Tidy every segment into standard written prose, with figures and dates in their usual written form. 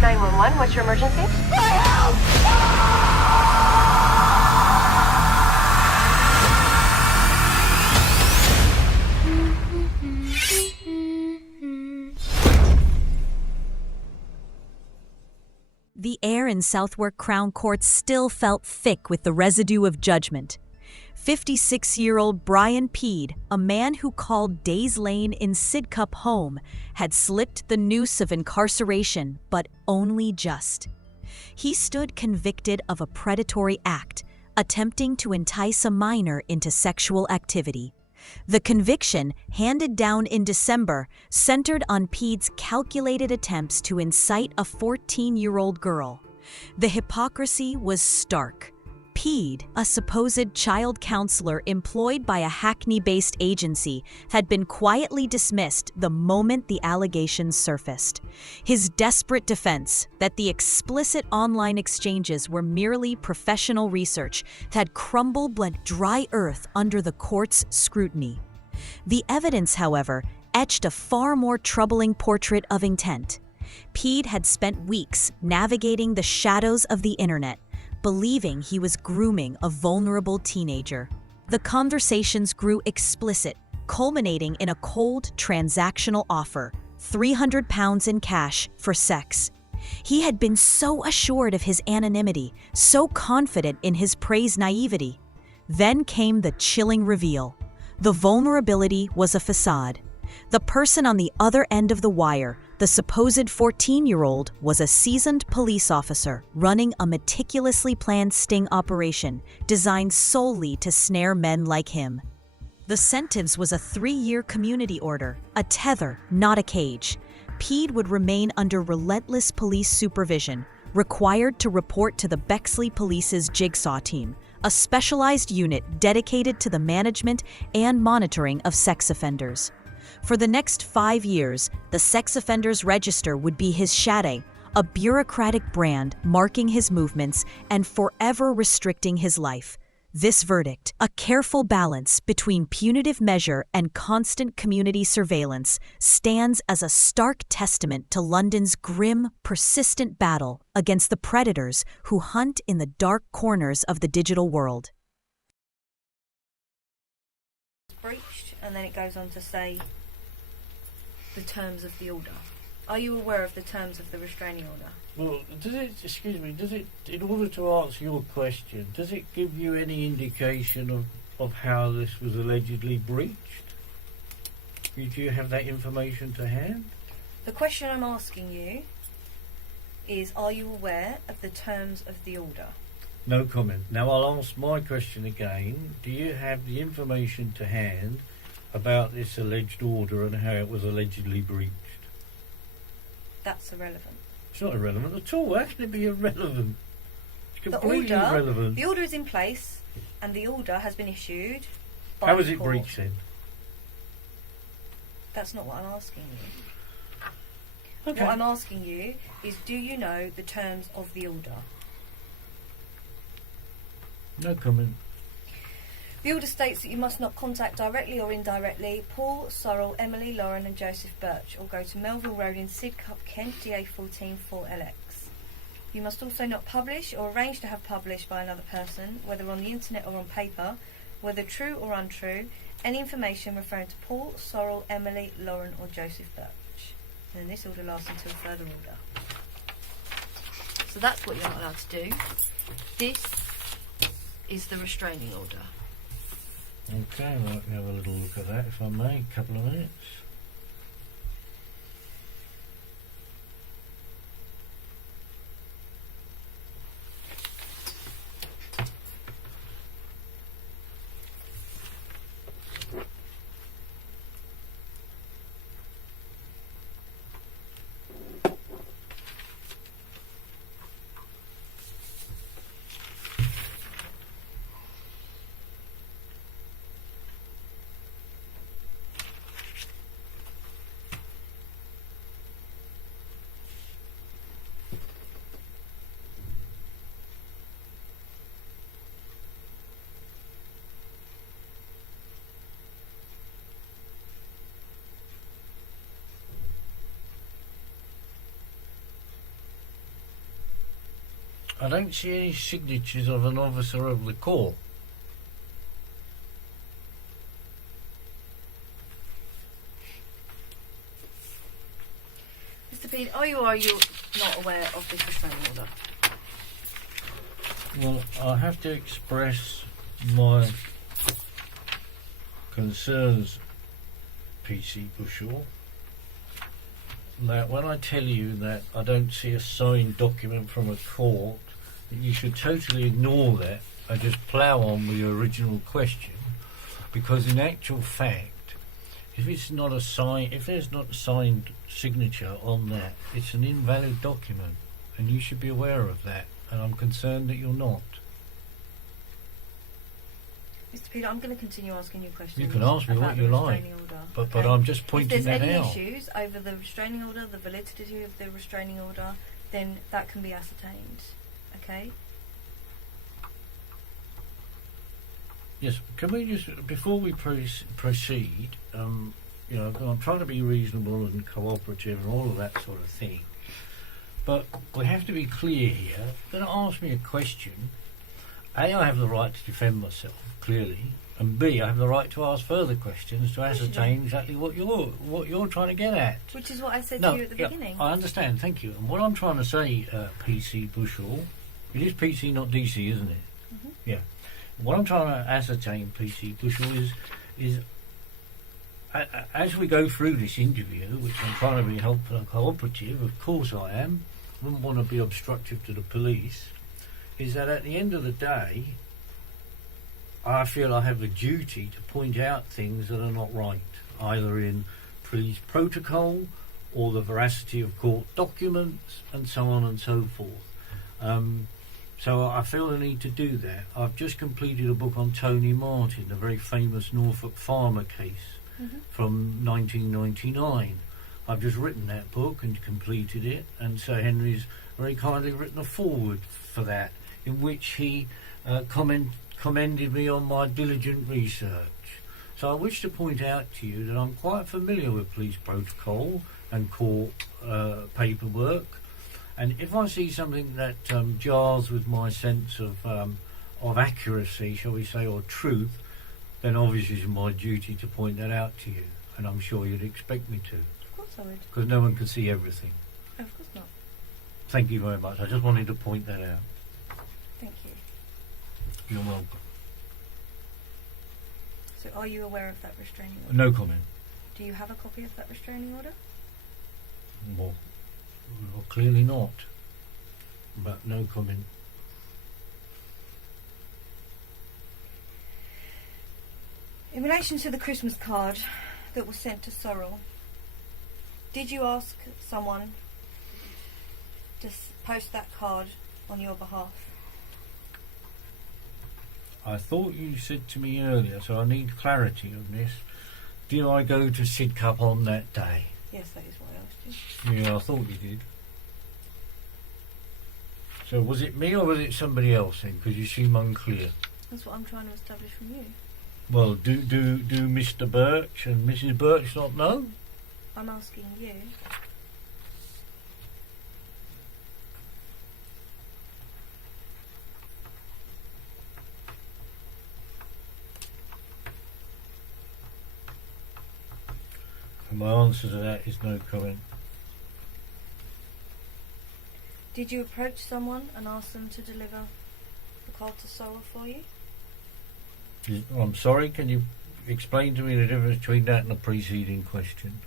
911, what's your emergency? The air in Southwark Crown Court still felt thick with the residue of judgment. 56-year-old Brian Pead, a man who called Days Lane in Sidcup home, had slipped the noose of incarceration, but only just. He stood convicted of a predatory act, attempting to entice a minor into sexual activity. The conviction, handed down in December, centered on Pead's calculated attempts to incite a 14-year-old girl. The hypocrisy was stark. Pead, a supposed child counselor employed by a Hackney-based agency, had been quietly dismissed the moment the allegations surfaced. His desperate defense, that the explicit online exchanges were merely professional research, had crumbled like dry earth under the court's scrutiny. The evidence, however, etched a far more troubling portrait of intent. Pead had spent weeks navigating the shadows of the internet, believing he was grooming a vulnerable teenager. The conversations grew explicit, culminating in a cold, transactional offer, £300 in cash for sex. He had been so assured of his anonymity, so confident in his prey's naivety. Then came the chilling reveal. The vulnerability was a facade. The person on the other end of the wire, the supposed 14-year-old, was a seasoned police officer running a meticulously planned sting operation designed solely to snare men like him. The sentence was a 3-year community order, a tether, not a cage. Pead would remain under relentless police supervision, required to report to the Bexley Police's Jigsaw team, a specialized unit dedicated to the management and monitoring of sex offenders. For the next 5 years, the sex offenders register would be his shadow, a bureaucratic brand marking his movements and forever restricting his life. This verdict, a careful balance between punitive measure and constant community surveillance, stands as a stark testament to London's grim, persistent battle against the predators who hunt in the dark corners of the digital world. Breached, and then it goes on to say the terms of the order. Are you aware of the terms of the restraining order? Well, does it, in order to answer your question, does it give you any indication of how this was allegedly breached? Do you have that information to hand? The question I'm asking you is, are you aware of the terms of the order? No comment. Now I'll ask my question again. Do you have the information to hand about this alleged order and how it was allegedly breached? That's irrelevant. It's not irrelevant at all. How can it be irrelevant? It's completely irrelevant. The order is in place, and the order has been issued by How was the it court. breached then? That's not what I'm asking you. Okay. What I'm asking you is, do you know the terms of the order? No comment. The order states that you must not contact directly or indirectly Paul, Sorrel, Emily, Lauren and Joseph Birch, or go to Melville Road in Sidcup, Kent, DA14 4LX. You must also not publish or arrange to have published by another person, whether on the internet or on paper, whether true or untrue, any information referring to Paul, Sorrel, Emily, Lauren or Joseph Birch. And this order lasts until further order. So that's what you're not allowed to do. This is the restraining order. Okay, well, let me have a little look at that, if I may. A couple of minutes. I don't see any signatures of an officer of the court. Mr. Pead, are you or are you not aware of this restraining order? Well, I have to express my concerns, PC Bushell, that when I tell you that I don't see a signed document from a court, that you should totally ignore that and just plough on with your original question, because in actual fact, if there's not a signed signature on that, it's an invalid document, and you should be aware of that. And I'm concerned that you're not. Mr. Pead, I'm going to continue asking you questions. You can ask me what you like, but I'm just pointing that out. If there's any issues over the restraining order, the validity of the restraining order, then that can be ascertained. Okay? Yes. Can we just, before we proceed, I'm trying to be reasonable and cooperative and all of that sort of thing. But we have to be clear here. You're going to ask me a question. A, I have the right to defend myself, clearly, and B, I have the right to ask further questions to ascertain exactly what you're trying to get at. Which is what I said to you at the beginning. I understand, thank you. And what I'm trying to say, PC Bushell, it is PC, not DC, isn't it? Mm-hmm. Yeah. What I'm trying to ascertain, PC Bushell, is as we go through this interview, which I'm trying to be helpful and cooperative, of course I am, wouldn't want to be obstructive to the police, is that at the end of the day, I feel I have a duty to point out things that are not right, either in police protocol or the veracity of court documents and so on and so forth. So I feel the need to do that. I've just completed a book on Tony Martin, the very famous Norfolk farmer case from 1999. I've just written that book and completed it, and Sir Henry's very kindly written a foreword for that, in which he commended me on my diligent research. So I wish to point out to you that I'm quite familiar with police protocol and court paperwork, and if I see something that jars with my sense of accuracy, shall we say, or truth, then obviously it's my duty to point that out to you, and I'm sure you'd expect me to. Of course I would. Because no one can see everything. Of course not. Thank you very much. I just wanted to point that out. Thank you. You're welcome. So are you aware of that restraining order? No comment. Do you have a copy of that restraining order? Well, clearly not. But no comment. In relation to the Christmas card that was sent to Sorrel, did you ask someone to post that card on your behalf? I thought you said to me earlier, so I need clarity on this. Did I go to Sidcup on that day? Yes, that is what I asked you. Yeah, I thought you did. So was it me or was it somebody else then? Because you seem unclear. That's what I'm trying to establish from you. Well, do Mr. Birch and Mrs. Birch not know? I'm asking you. And my answer to that is no comment. Did you approach someone and ask them to deliver the card to Sorrel for you? I'm sorry, can you explain to me the difference between that and the preceding question?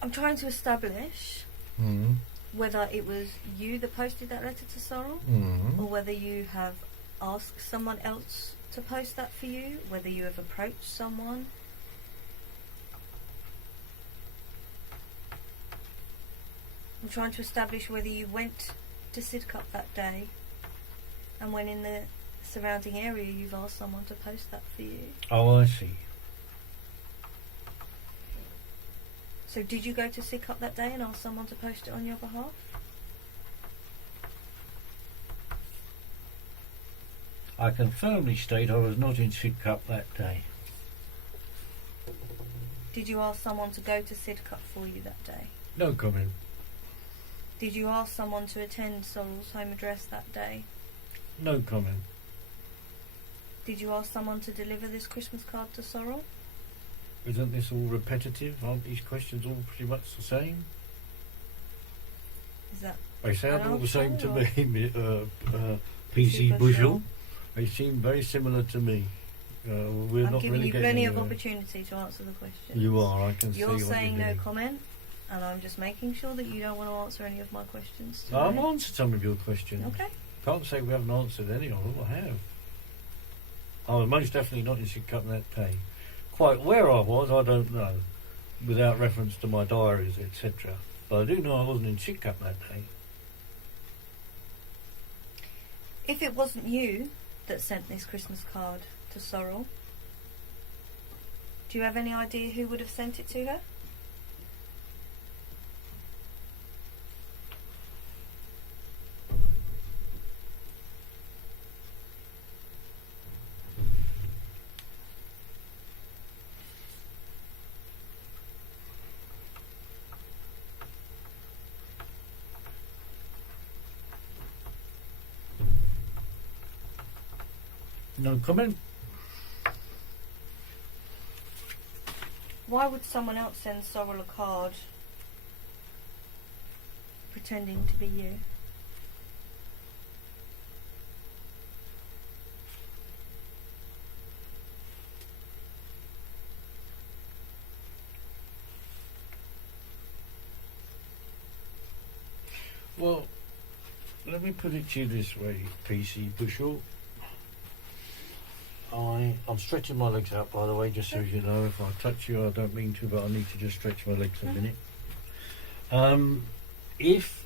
I'm trying to establish whether it was you that posted that letter to Sorrel, or whether you have asked someone else to post that for you, whether you have approached someone. I'm trying to establish whether you went to Sidcup that day, and when in the surrounding area you've asked someone to post that for you. Oh, I see. So did you go to Sidcup that day and ask someone to post it on your behalf? I can firmly state I was not in Sidcup that day. Did you ask someone to go to Sidcup for you that day? No comment. Did you ask someone to attend Sorrel's home address that day? No comment. Did you ask someone to deliver this Christmas card to Sorrel? Isn't this all repetitive? Aren't these questions all pretty much the same? Is that They sound an all the same answer, to or- me, PC PC Bushel. They seem very similar to me. We're I'm not giving really you getting plenty of anywhere. opportunity to answer the question. You are, I can see You're what saying you're no doing. comment, and I'm just making sure that you don't want to answer any of my questions I've today. answered some of your questions. Okay. Can't say we haven't answered any of them. I have. I was most definitely not in Sidcup that day. Quite where I was, I don't know, without reference to my diaries, etc. But I do know I wasn't in Sidcup that day. If it wasn't you that sent this Christmas card to Sorrel, do you have any idea who would have sent it to her? No comment? Why would someone else send Sorrel a card pretending to be you? Well, let me put it to you this way, PC Bushel. I'm stretching my legs out, by the way, just so as you know. If I touch you, I don't mean to, but I need to just stretch my legs a minute. If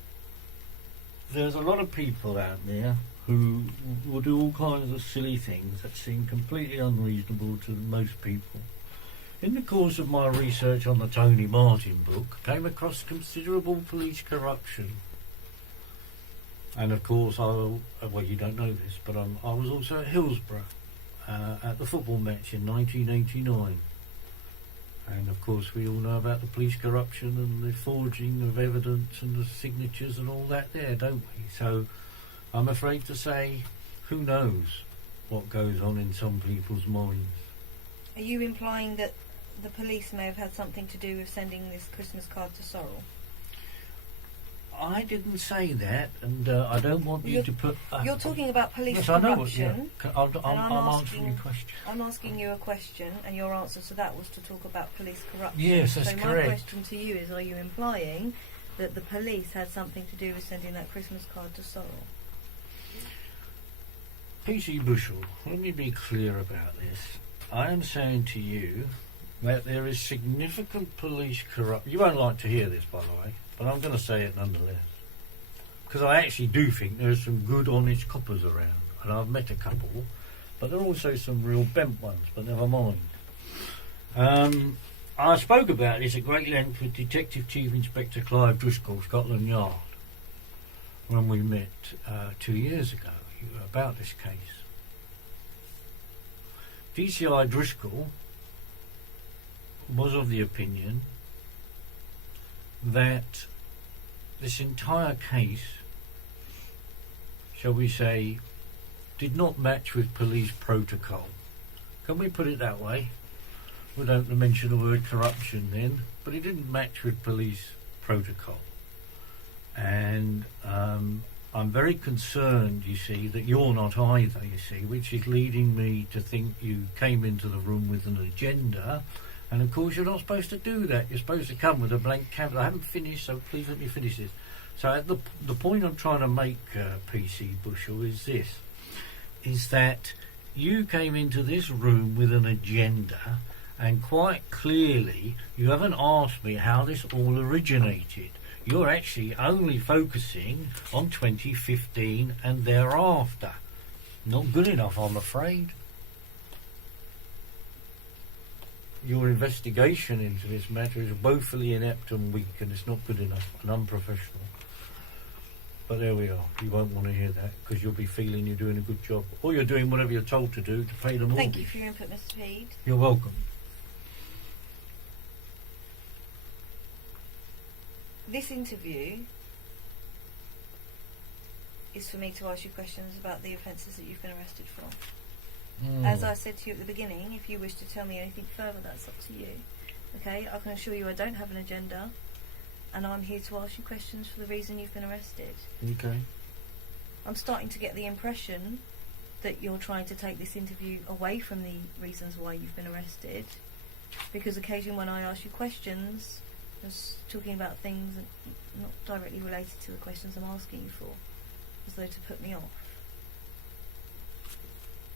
there's a lot of people out there who will do all kinds of silly things that seem completely unreasonable to most people. In the course of my research on the Tony Martin book, I came across considerable police corruption. And of course, well, you don't know this, but I was also at Hillsborough at the football match in 1989. And of course, we all know about the police corruption and the forging of evidence and the signatures and all that there, don't we? So I'm afraid to say, who knows what goes on in some people's minds. Are you implying that the police may have had something to do with sending this Christmas card to Sorrel? I didn't say that, and I don't want you to put... You're talking about police yes, I know. corruption. I'm answering your question. I'm asking you a question, and your answer to that was to talk about police corruption. Yes, that's so correct. My question to you is, are you implying that the police had something to do with sending that Christmas card to Sorrel? PC Bushel, let me be clear about this. I am saying to you that there is significant police corruption. You won't like to hear this, by the way, but I'm going to say it nonetheless. Because I actually do think there's some good, honest coppers around. And I've met a couple, but there are also some real bent ones, but never mind. I spoke about this at great length with Detective Chief Inspector Clive Driscoll, Scotland Yard, when we met 2 years ago about this case. DCI Driscoll was of the opinion that this entire case, shall we say, did not match with police protocol. Can we put it that way? We don't mention the word corruption then, but it didn't match with police protocol. And I'm very concerned, you see, that you're not either, you see, which is leading me to think you came into the room with an agenda. And of course, you're not supposed to do that. You're supposed to come with a blank canvas. I haven't finished, so please let me finish this. So at the point I'm trying to make, PC Bushel, is this, is that you came into this room with an agenda, and quite clearly you haven't asked me how this all originated. You're actually only focusing on 2015 and thereafter. Not good enough, I'm afraid. Your investigation into this matter is woefully inept and weak, and it's not good enough and unprofessional. But there we are. You won't want to hear that because you'll be feeling you're doing a good job, or you're doing whatever you're told to do to pay the mortgage. Thank you for your input, Mr. Pead. You're welcome. This interview is for me to ask you questions about the offences that you've been arrested for. As I said to you at the beginning, if you wish to tell me anything further, that's up to you. Okay, I can assure you I don't have an agenda, and I'm here to ask you questions for the reason you've been arrested. Okay. I'm starting to get the impression that you're trying to take this interview away from the reasons why you've been arrested, because occasionally when I ask you questions, I was talking about things not directly related to the questions I'm asking you for, as though to put me off.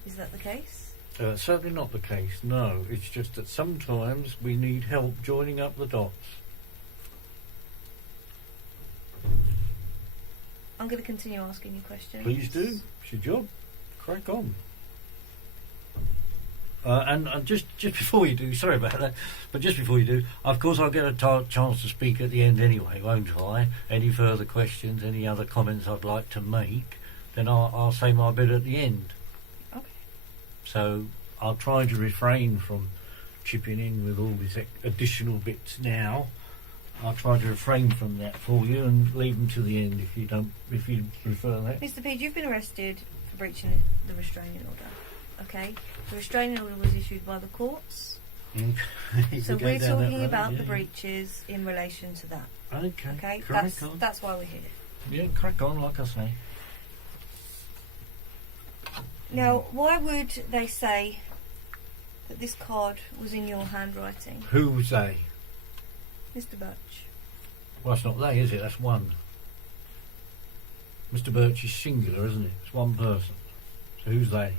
Is that the case? Certainly not the case, no. It's just that sometimes we need help joining up the dots. I'm going to continue asking you questions. Please do. It's your job. Crack on. And just before you do, sorry about that, but just before you do, of course I'll get a chance to speak at the end anyway, won't I? Any further questions, any other comments I'd like to make, then I'll say my bit at the end. Okay. So I'll try to refrain from chipping in with all these additional bits now. I'll try to refrain from that for you and leave them to the end if you prefer that. Mr. Pead, you've been arrested for breaching the restraining order. Okay? The restraining order was issued by the courts. Okay. So we're talking about the breaches in relation to that. Okay. Okay? Crack on. That's why we're here. Yeah, crack on, like I say. Now, why would they say that this card was in your handwriting? Who's they? Mr. Birch. Well, that's not they, is it? That's one. Mr. Birch is singular, isn't it? It's one person. So who's they?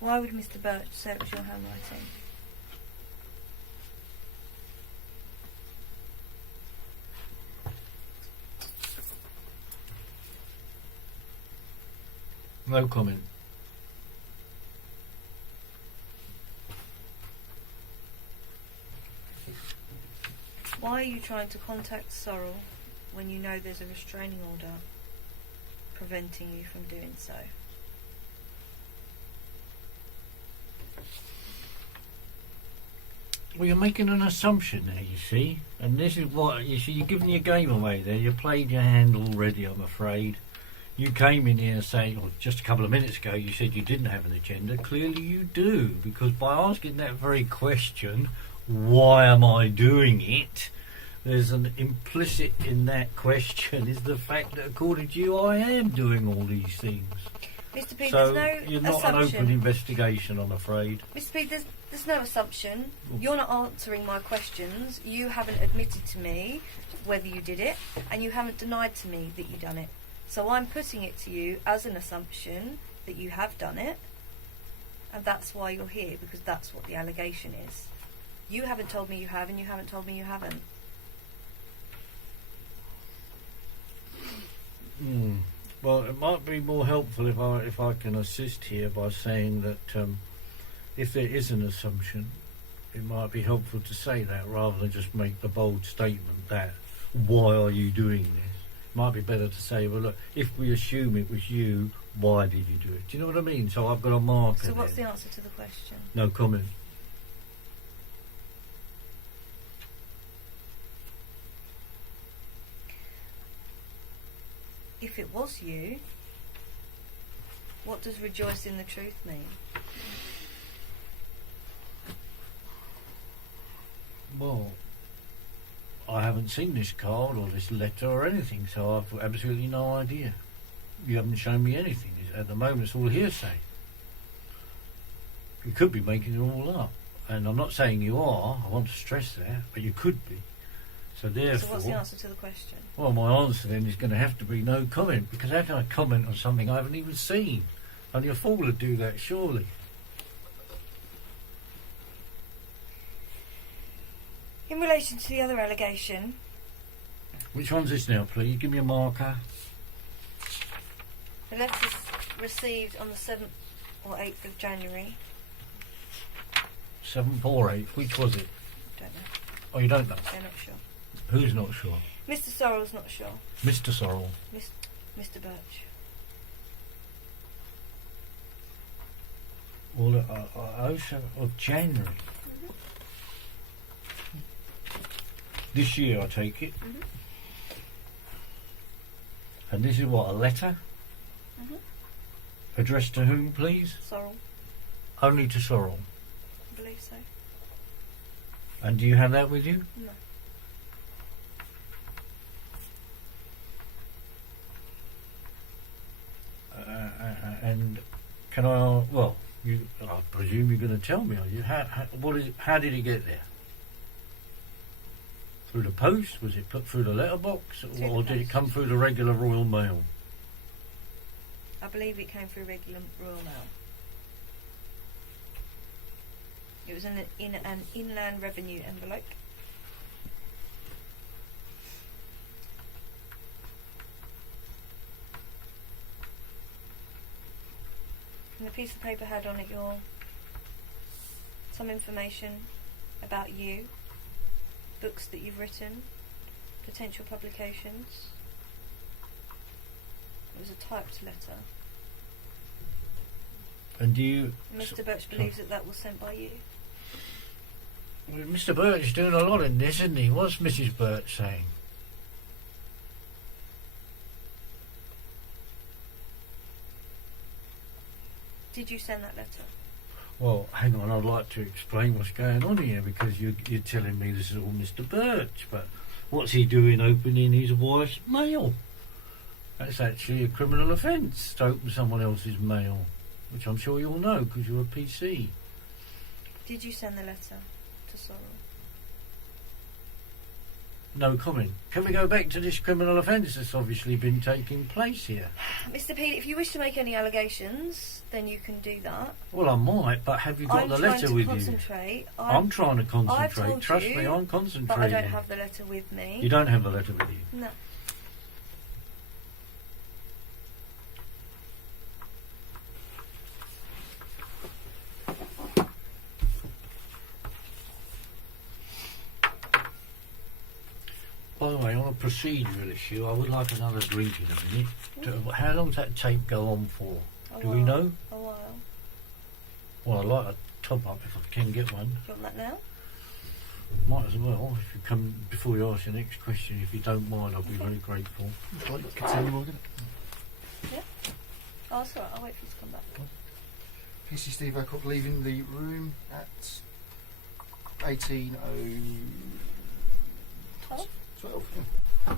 Why would Mr. Birch say it was your handwriting? No comment. Why are you trying to contact Sorrel when you know there's a restraining order preventing you from doing so? Well, you're making an assumption there, you see. And this is what, you see, you're giving your game away there. You played your hand already, I'm afraid. You came in here saying, or just a couple of minutes ago, you said you didn't have an agenda. Clearly you do, because by asking that very question, why am I doing it? There's an implicit in that question is the fact that according to you, I am doing all these things. Mr. Pead, So there's no you're not assumption. an open investigation, I'm afraid. Mr. Pead, there's no assumption. You're not answering my questions. You haven't admitted to me whether you did it, and you haven't denied to me that you done it. So I'm putting it to you as an assumption that you have done it, and that's why you're here, because that's what the allegation is. You haven't told me you have, and you haven't told me you haven't. Well, it might be more helpful if I can assist here by saying that if there is an assumption, it might be helpful to say that rather than just make the bold statement that why are you doing this? Might be better to say, well, look, if we assume it was you, why did you do it? Do you know what I mean? So I've got a marker. So what's there. the answer to the question? No comment. If it was you, what does rejoice in the truth mean? Well, I haven't seen this card or this letter or anything, so I've absolutely no idea. You haven't shown me anything. At the moment, it's all hearsay. You could be making it all up. And I'm not saying you are, I want to stress that, but you could be. So therefore... So what's the answer to the question? Well, my answer then is going to have to be no comment, because how can I comment on something I haven't even seen? Only a fool would do that, surely. In relation to the other allegation... Which one's this now, please? Give me a marker. The letters received on the 7th or 8th of January. 7th or 8th, which was it? Don't know. Oh, you don't know? They're not sure. Who's not sure? Mr. Sorrell's not sure. Mr. Sorrell. Mr. Birch. Well, 07th of January. Mm-hmm. This year, I take it. Mm-hmm. And this is what, a letter? Mhm. Addressed to whom, please? Sorrel, Only to Sorrel. I believe so. And do you have that with you? No. And can I? Well, I presume you're going to tell me. Are you? How did it get there? Through the post? Was it put through the letterbox, or did it come through the regular Royal Mail? I believe it came through regular Royal Mail. It was in an Inland Revenue envelope. And the piece of paper had on it some information about you, books that you've written, potential publications. It was a typed letter. And do you? Mr. Birch believes that was sent by you. Well, Mr. Birch is doing a lot in this, isn't he? What's Mrs. Birch saying? Did you send that letter? Well, hang on, I'd like to explain what's going on here, because you're telling me this is all Mr. Birch, but what's he doing opening his wife's mail? That's actually a criminal offence to open someone else's mail, which I'm sure you'll know because you're a PC. Did you send the letter to Sorrel? No comment. Can we go back to this criminal offence that's obviously been taking place here? Mr. Pead, if you wish to make any allegations, then you can do that. Well, I might, but have you got the letter with you? I'm trying to concentrate. Trust me, I'm concentrating. But I don't have the letter with me. You don't have the letter with you? No. By the way, on a procedural issue, I would like another drink in a minute. How long does that tape go on for? Do we know? A while. Well, I'd like a top up if I can get one. Do you want that now? Might as well. If you come before you ask your next question, if you don't mind, I'll be very grateful. Continue, Morgan. Yeah. Oh, that's alright. I'll wait for you to come back. PC Steve Ocock leaving the room at 18:12. 12. Are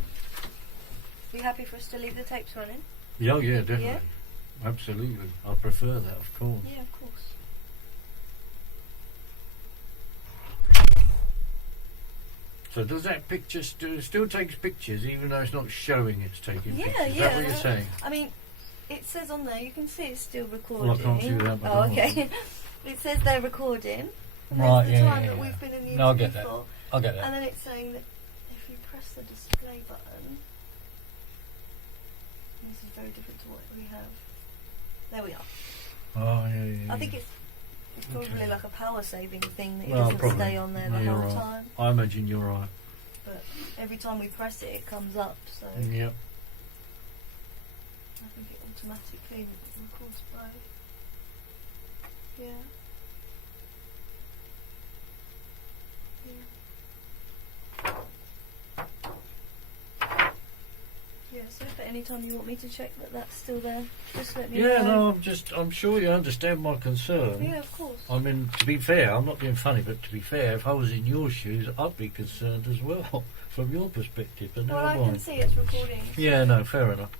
you happy for us to leave the tapes running? Yeah, definitely. Yeah? Absolutely. I prefer that, of course. Yeah, of course. So does that picture still takes pictures, even though it's not showing it's taking pictures? Yeah, Is that what you're saying? I mean, it says on there, you can see it's still recording. Well, I can't see that. Oh, okay. It says they're recording. And Right, there's the time yeah. that we've been in the No, I interview get that. for. I'll get that. And then it's saying that if you press the display button, this is very different to what we have. There we are. Oh, yeah. I think it's probably Okay. like a power saving thing that it Well, doesn't probably. stay on there No, the you're whole right. time. I imagine you're right. But every time we press it, it comes up. So Yep. I think it automatically records both. Yeah. Yeah, so if at any time you want me to check that that's still there, just let me know. Yeah, no, I'm sure you understand my concern. Yeah, of course. I mean, to be fair, I'm not being funny, but to be fair, if I was in your shoes, I'd be concerned as well, from your perspective, but Well, never I mind. can see it's recording. So Yeah, no, fair enough.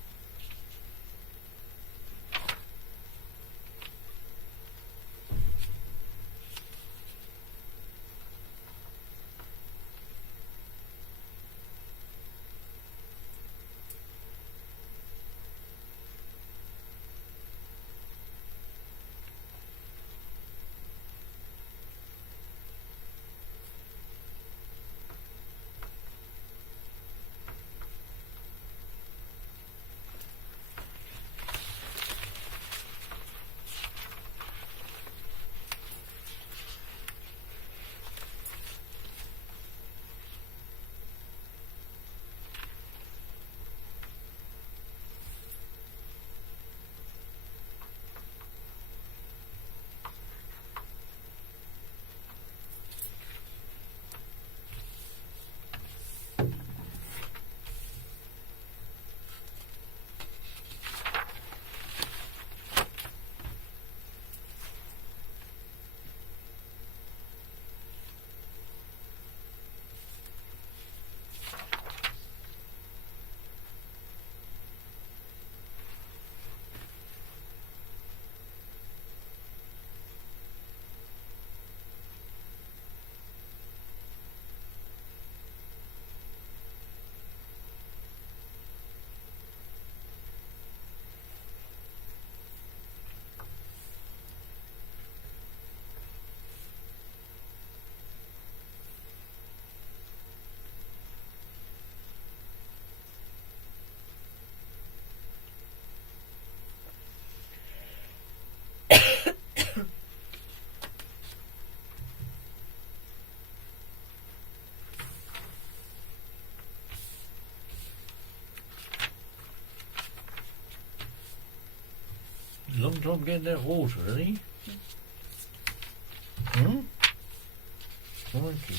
long time getting that water, isn't he? Hmm? Thank you.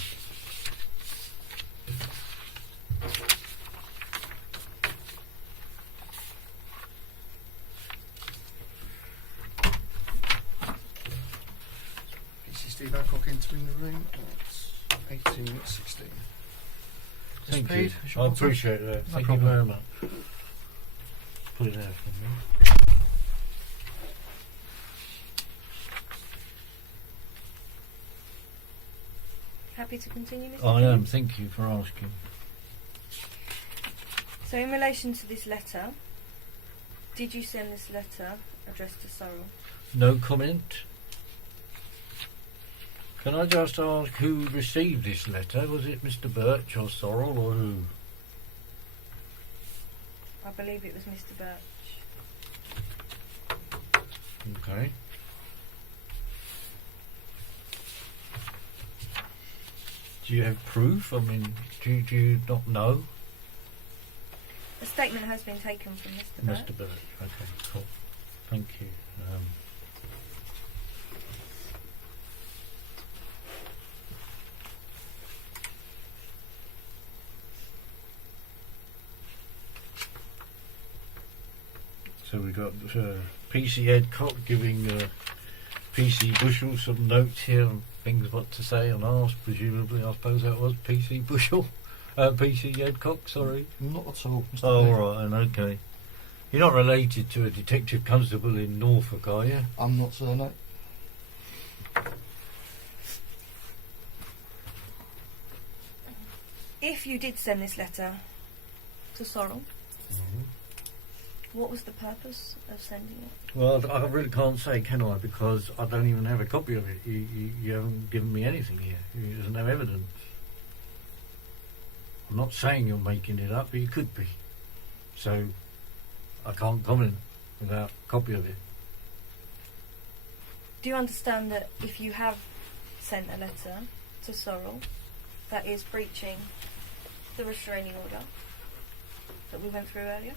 PC Steve Alcock entering the room at 18 minutes 16. Thank Pead, you. is your I water? appreciate that. No Thank problem. you very much. Put it there for me. Happy to continue, Mr. I Pead? am. Thank you for asking. So in relation to this letter, did you send this letter addressed to Sorrel? No comment. Can I just ask who received this letter? Was it Mr. Birch or Sorrel or who? I believe it was Mr. Birch. Okay. Do you have proof? I mean, do you not know? A statement has been taken from Mr. Birch. Mr. Birch. Okay, cool. Thank you. So we got PC Adcock giving PC Bushel some notes here and things what to say and ask. Presumably, I suppose that was PC Bushel, PC Adcock. Sorry. Not at all, Mr. Oh, Pead. right, and okay. You're not related to a detective constable in Norfolk, are you? I'm not, sir, no. If you did send this letter to Sorrel, what was the purpose of sending it? Well, I really can't say, can I? Because I don't even have a copy of it. You haven't given me anything here. There's no evidence. I'm not saying you're making it up, but you could be. So I can't comment without a copy of it. Do you understand that if you have sent a letter to Sorrel, that is breaching the restraining order that we went through earlier?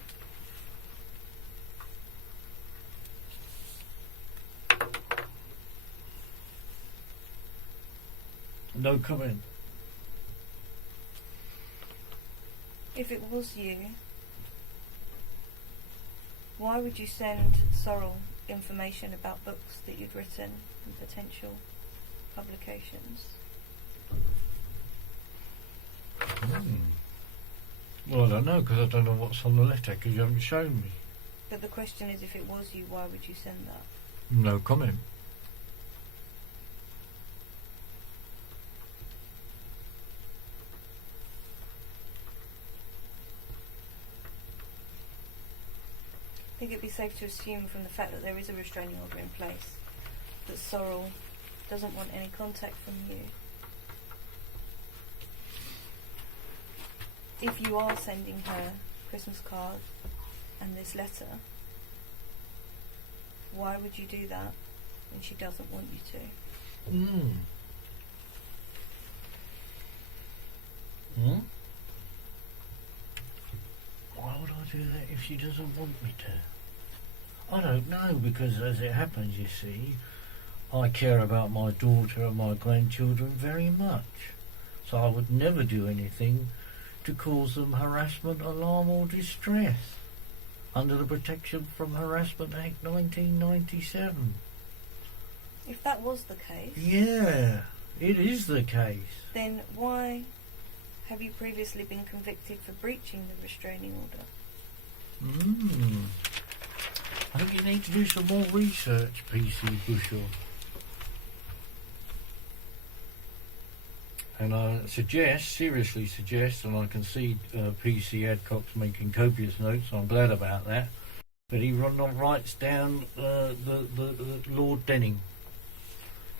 No comment. If it was you, why would you send Sorrel information about books that you'd written and potential publications? Well, I don't know, because I don't know what's on the letter, because you haven't shown me. But the question is, if it was you, why would you send that? No comment. I think it'd be safe to assume from the fact that there is a restraining order in place that Sorrel doesn't want any contact from you. If you are sending her Christmas card and this letter, why would you do that when she doesn't want you to? Why would I do that if she doesn't want me to? I don't know, because as it happens, you see, I care about my daughter and my grandchildren very much. So I would never do anything to cause them harassment, alarm or distress under the Protection from Harassment Act 1997. If that was the case, Yeah, it is the case. then why have you previously been convicted for breaching the restraining order? I think you need to do some more research, PC Bushel. And I seriously suggest, and I can see PC Adcock's making copious notes, so I'm glad about that, that he writes down the Lord Denning,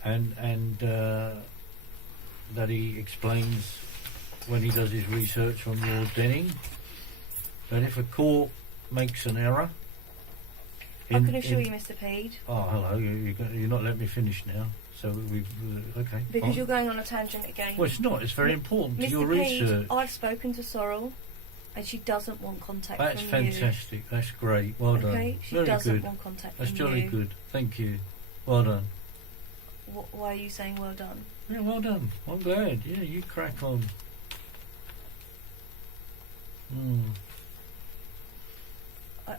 and that he explains when he does his research on Lord Denning, that if a court makes an error... I can assure you, Mr. Pead. Oh, hello, you're not letting me finish now. So we've... okay. Because fine. you're going on a tangent again. Well, it's not. It's very important to Mr. your Pead, research. I've spoken to Sorrel. And she doesn't want contact That's from you. fantastic. That's great. Well Okay, done. she Very doesn't good. want contact That's from jolly you. good. Thank you. Well done. Why are you saying well done? Yeah, well done. I'm glad. Yeah, you crack on.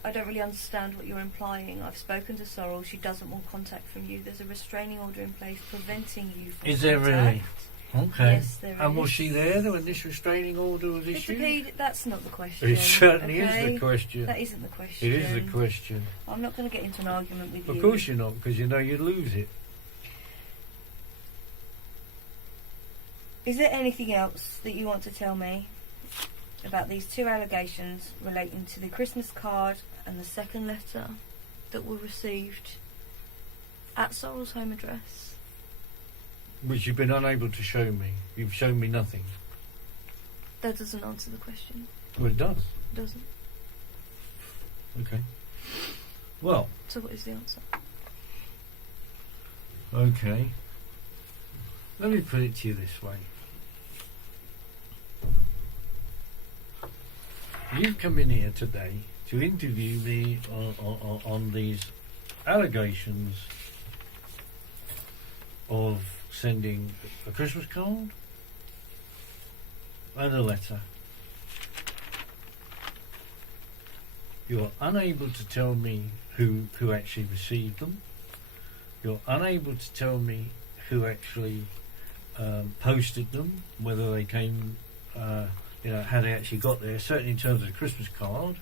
I don't really understand what you're implying. I've spoken to Sorrel. She doesn't want contact from you. There's a restraining order in place preventing you from Is there contact. really? Okay. Yes, there And is. was she there when this restraining order was Mr. issued? Pead, that's not the question. It certainly okay? is the question. That isn't the question. It is the question. I'm not going to get into an argument with you. Of course you're not, because you know you'd lose it. Is there anything else that you want to tell me about these two allegations relating to the Christmas card and the second letter that were received at Sorrel's home address? Which you've been unable to show me. You've shown me nothing. That doesn't answer the question, Well, it does. does it? Okay. Well, So what is the answer? okay. Let me put it to you this way. You've come in here today to interview me on these allegations of sending a Christmas card and a letter. You're unable to tell me who actually received them. You're unable to tell me who actually posted them, whether they came, how they actually got there. Certainly in terms of the Christmas card,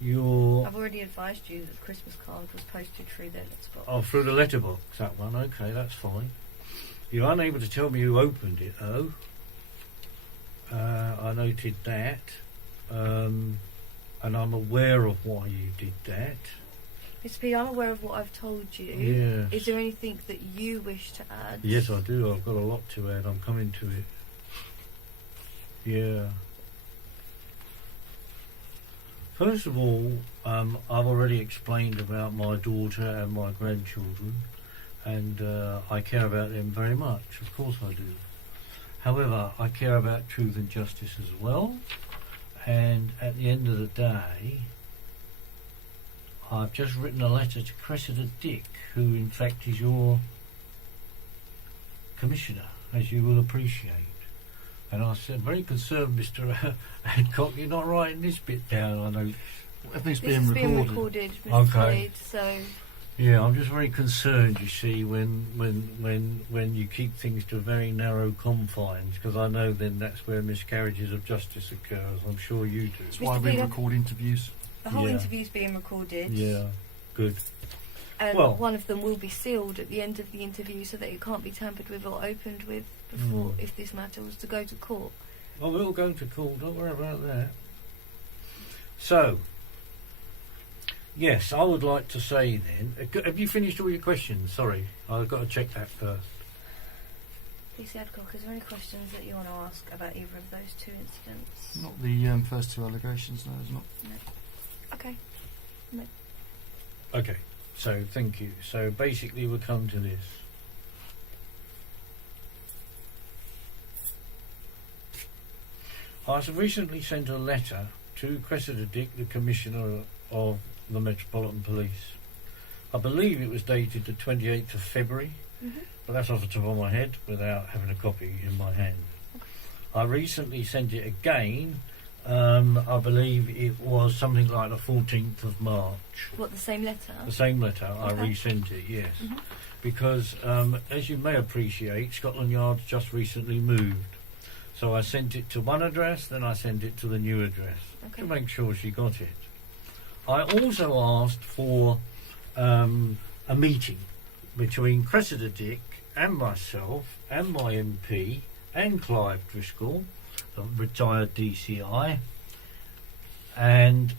I've already advised you that the Christmas card was posted through their letterbox. through the letterbox, that one. Okay, that's fine. You're unable to tell me who opened it, though. I noted that, and I'm aware of why you did that. Mr. P, I'm aware of what I've told you. Yes. Is there anything that you wish to add? Yes, I do. I've got a lot to add. I'm coming to it. Yeah. First of all, I've already explained about my daughter and my grandchildren, and I care about them very much. Of course I do. However, I care about truth and justice as well, and at the end of the day, I've just written a letter to Cressida Dick, who in fact is your commissioner, as you will appreciate. And I said, very concerned, Mr. Adcock, you're not writing this bit down. I know. If this This being is recorded. being recorded, Mr. Okay. Pead, so Yeah, I'm just very concerned, you see, when you keep things to very narrow confines, because I know then that's where miscarriages of justice occurs. I'm sure you do. That's why Mr. we Peter- record interviews. the whole Yeah. interview's being recorded. Yeah, good. And Well- one of them will be sealed at the end of the interview so that it can't be tampered with or opened with before, if this matter was to go to court. Oh, we'll go to court, don't worry about that. So, yes, I would like to say then, have you finished all your questions? Sorry, I've got to check that first. PC Adcock, is there any questions that you want to ask about either of those two incidents? Not the first two allegations, no, it's not. Okay. Okay, so thank you. So basically we'll come to this. I have recently sent a letter to Cressida Dick, the Commissioner of the Metropolitan Police. I believe it was dated the 28th of February, but that's off the top of my head without having a copy in my hand. I recently sent it again. I believe it was something like the 14th of March. What, the same letter? The same letter, I Okay. resent it, yes. Mhm. Because, as you may appreciate, Scotland Yard's just recently moved. So I sent it to one address, then I sent it to the new address Okay. to make sure she got it. I also asked for a meeting between Cressida Dick and myself and my MP and Clive Driscoll, a retired DCI, and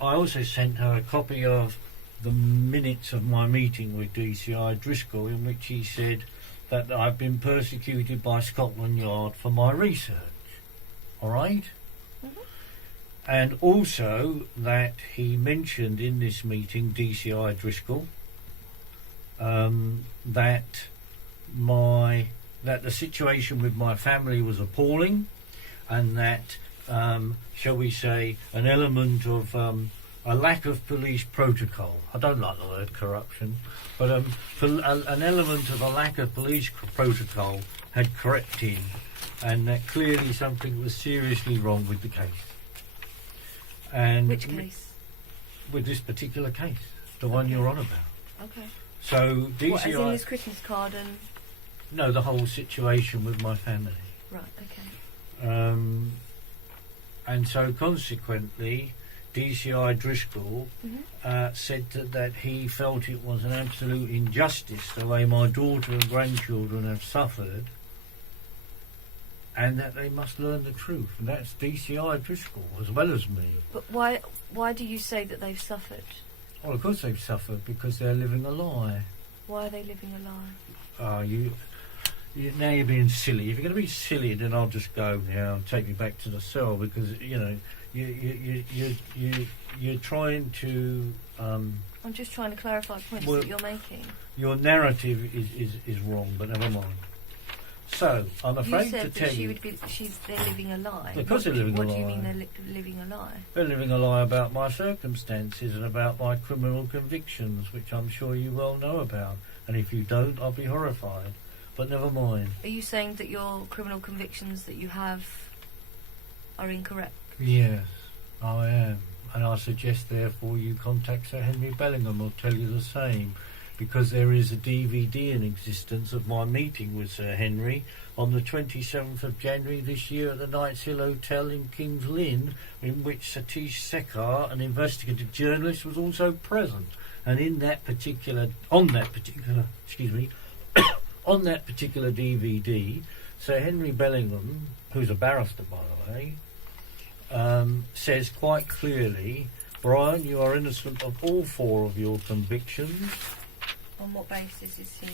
I also sent her a copy of the minutes of my meeting with DCI Driscoll, in which he said that I've been persecuted by Scotland Yard for my research. All right? Mhm. And also that he mentioned in this meeting, DCI Driscoll, that the situation with my family was appalling, and that shall we say, an element of a lack of police protocol. I don't like the word corruption, but an element of a lack of police protocol had crept in, and that clearly something was seriously wrong with the case. And Which case? With this particular case, the one you're on about. Okay. So DCI. What, as in this Christmas card and... No, the whole situation with my family. Right, okay. And so consequently, DCI Driscoll said that he felt it was an absolute injustice the way my daughter and grandchildren have suffered, and that they must learn the truth. And that's DCI Driscoll as well as me. But why do you say that they've suffered? Well, of course they've suffered, because they're living a lie. Why are they living a lie? Now you're being silly. If you're going to be silly, then I'll just go now and take you back to the cell, because you're trying to. I'm just trying to clarify points that you're making. Your narrative is wrong, but never mind. So I'm afraid you said to that tell you. they're living a lie. Of course they're living a lie. What do you mean they're living a lie? They're living a lie about my circumstances and about my criminal convictions, which I'm sure you well know about. And if you don't, I'll be horrified. But never mind. Are you saying that your criminal convictions that you have are incorrect? Yes, I am. And I suggest, therefore, you contact Sir Henry Bellingham. Will tell you the same. Because there is a DVD in existence of my meeting with Sir Henry on the 27th of January this year at the Knights Hill Hotel in King's Lynn, in which Satish Sekhar, an investigative journalist, was also present. And on that particular DVD, Sir Henry Bellingham, who's a barrister by the way, says quite clearly, Brian, you are innocent of all 4 of your convictions. On what basis is he?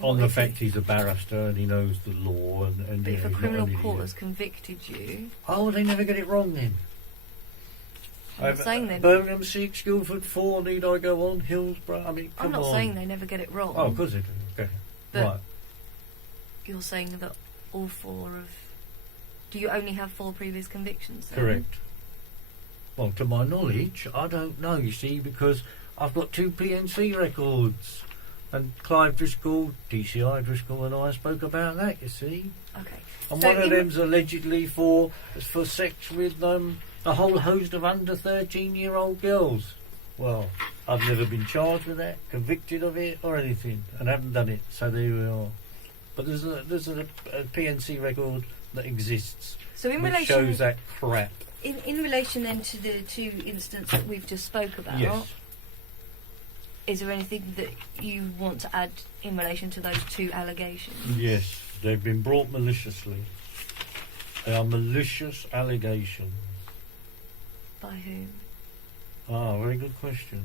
On the fact he's a barrister and he knows the law. And but if a criminal court has convicted you... Oh, they never get it wrong then. I'm not saying they... Birmingham 6, Guildford 4, need I go on? Hillsborough, I mean, come I'm not on. saying they never get it wrong. Oh, of course they do. Okay. But right. You're saying that all 4 of... Do you only have 4 previous convictions then? Correct. Well, to my knowledge, I don't know, you see, because I've got 2 PNC records. And Clive Driscoll, DCI Driscoll and I spoke about that, you see. Okay. And So one of them's allegedly for sex with a whole host of under 13-year-old girls. Well, I've never been charged with that, convicted of it or anything, and haven't done it, so there we are. But there's a PNC record that exists, so in which relation, shows that crap. In relation then to the 2 incidents that we've just spoke about, Yes. Is there anything that you want to add in relation to those 2 allegations? Yes, they've been brought maliciously. They are malicious allegations. By whom? Ah, very good question.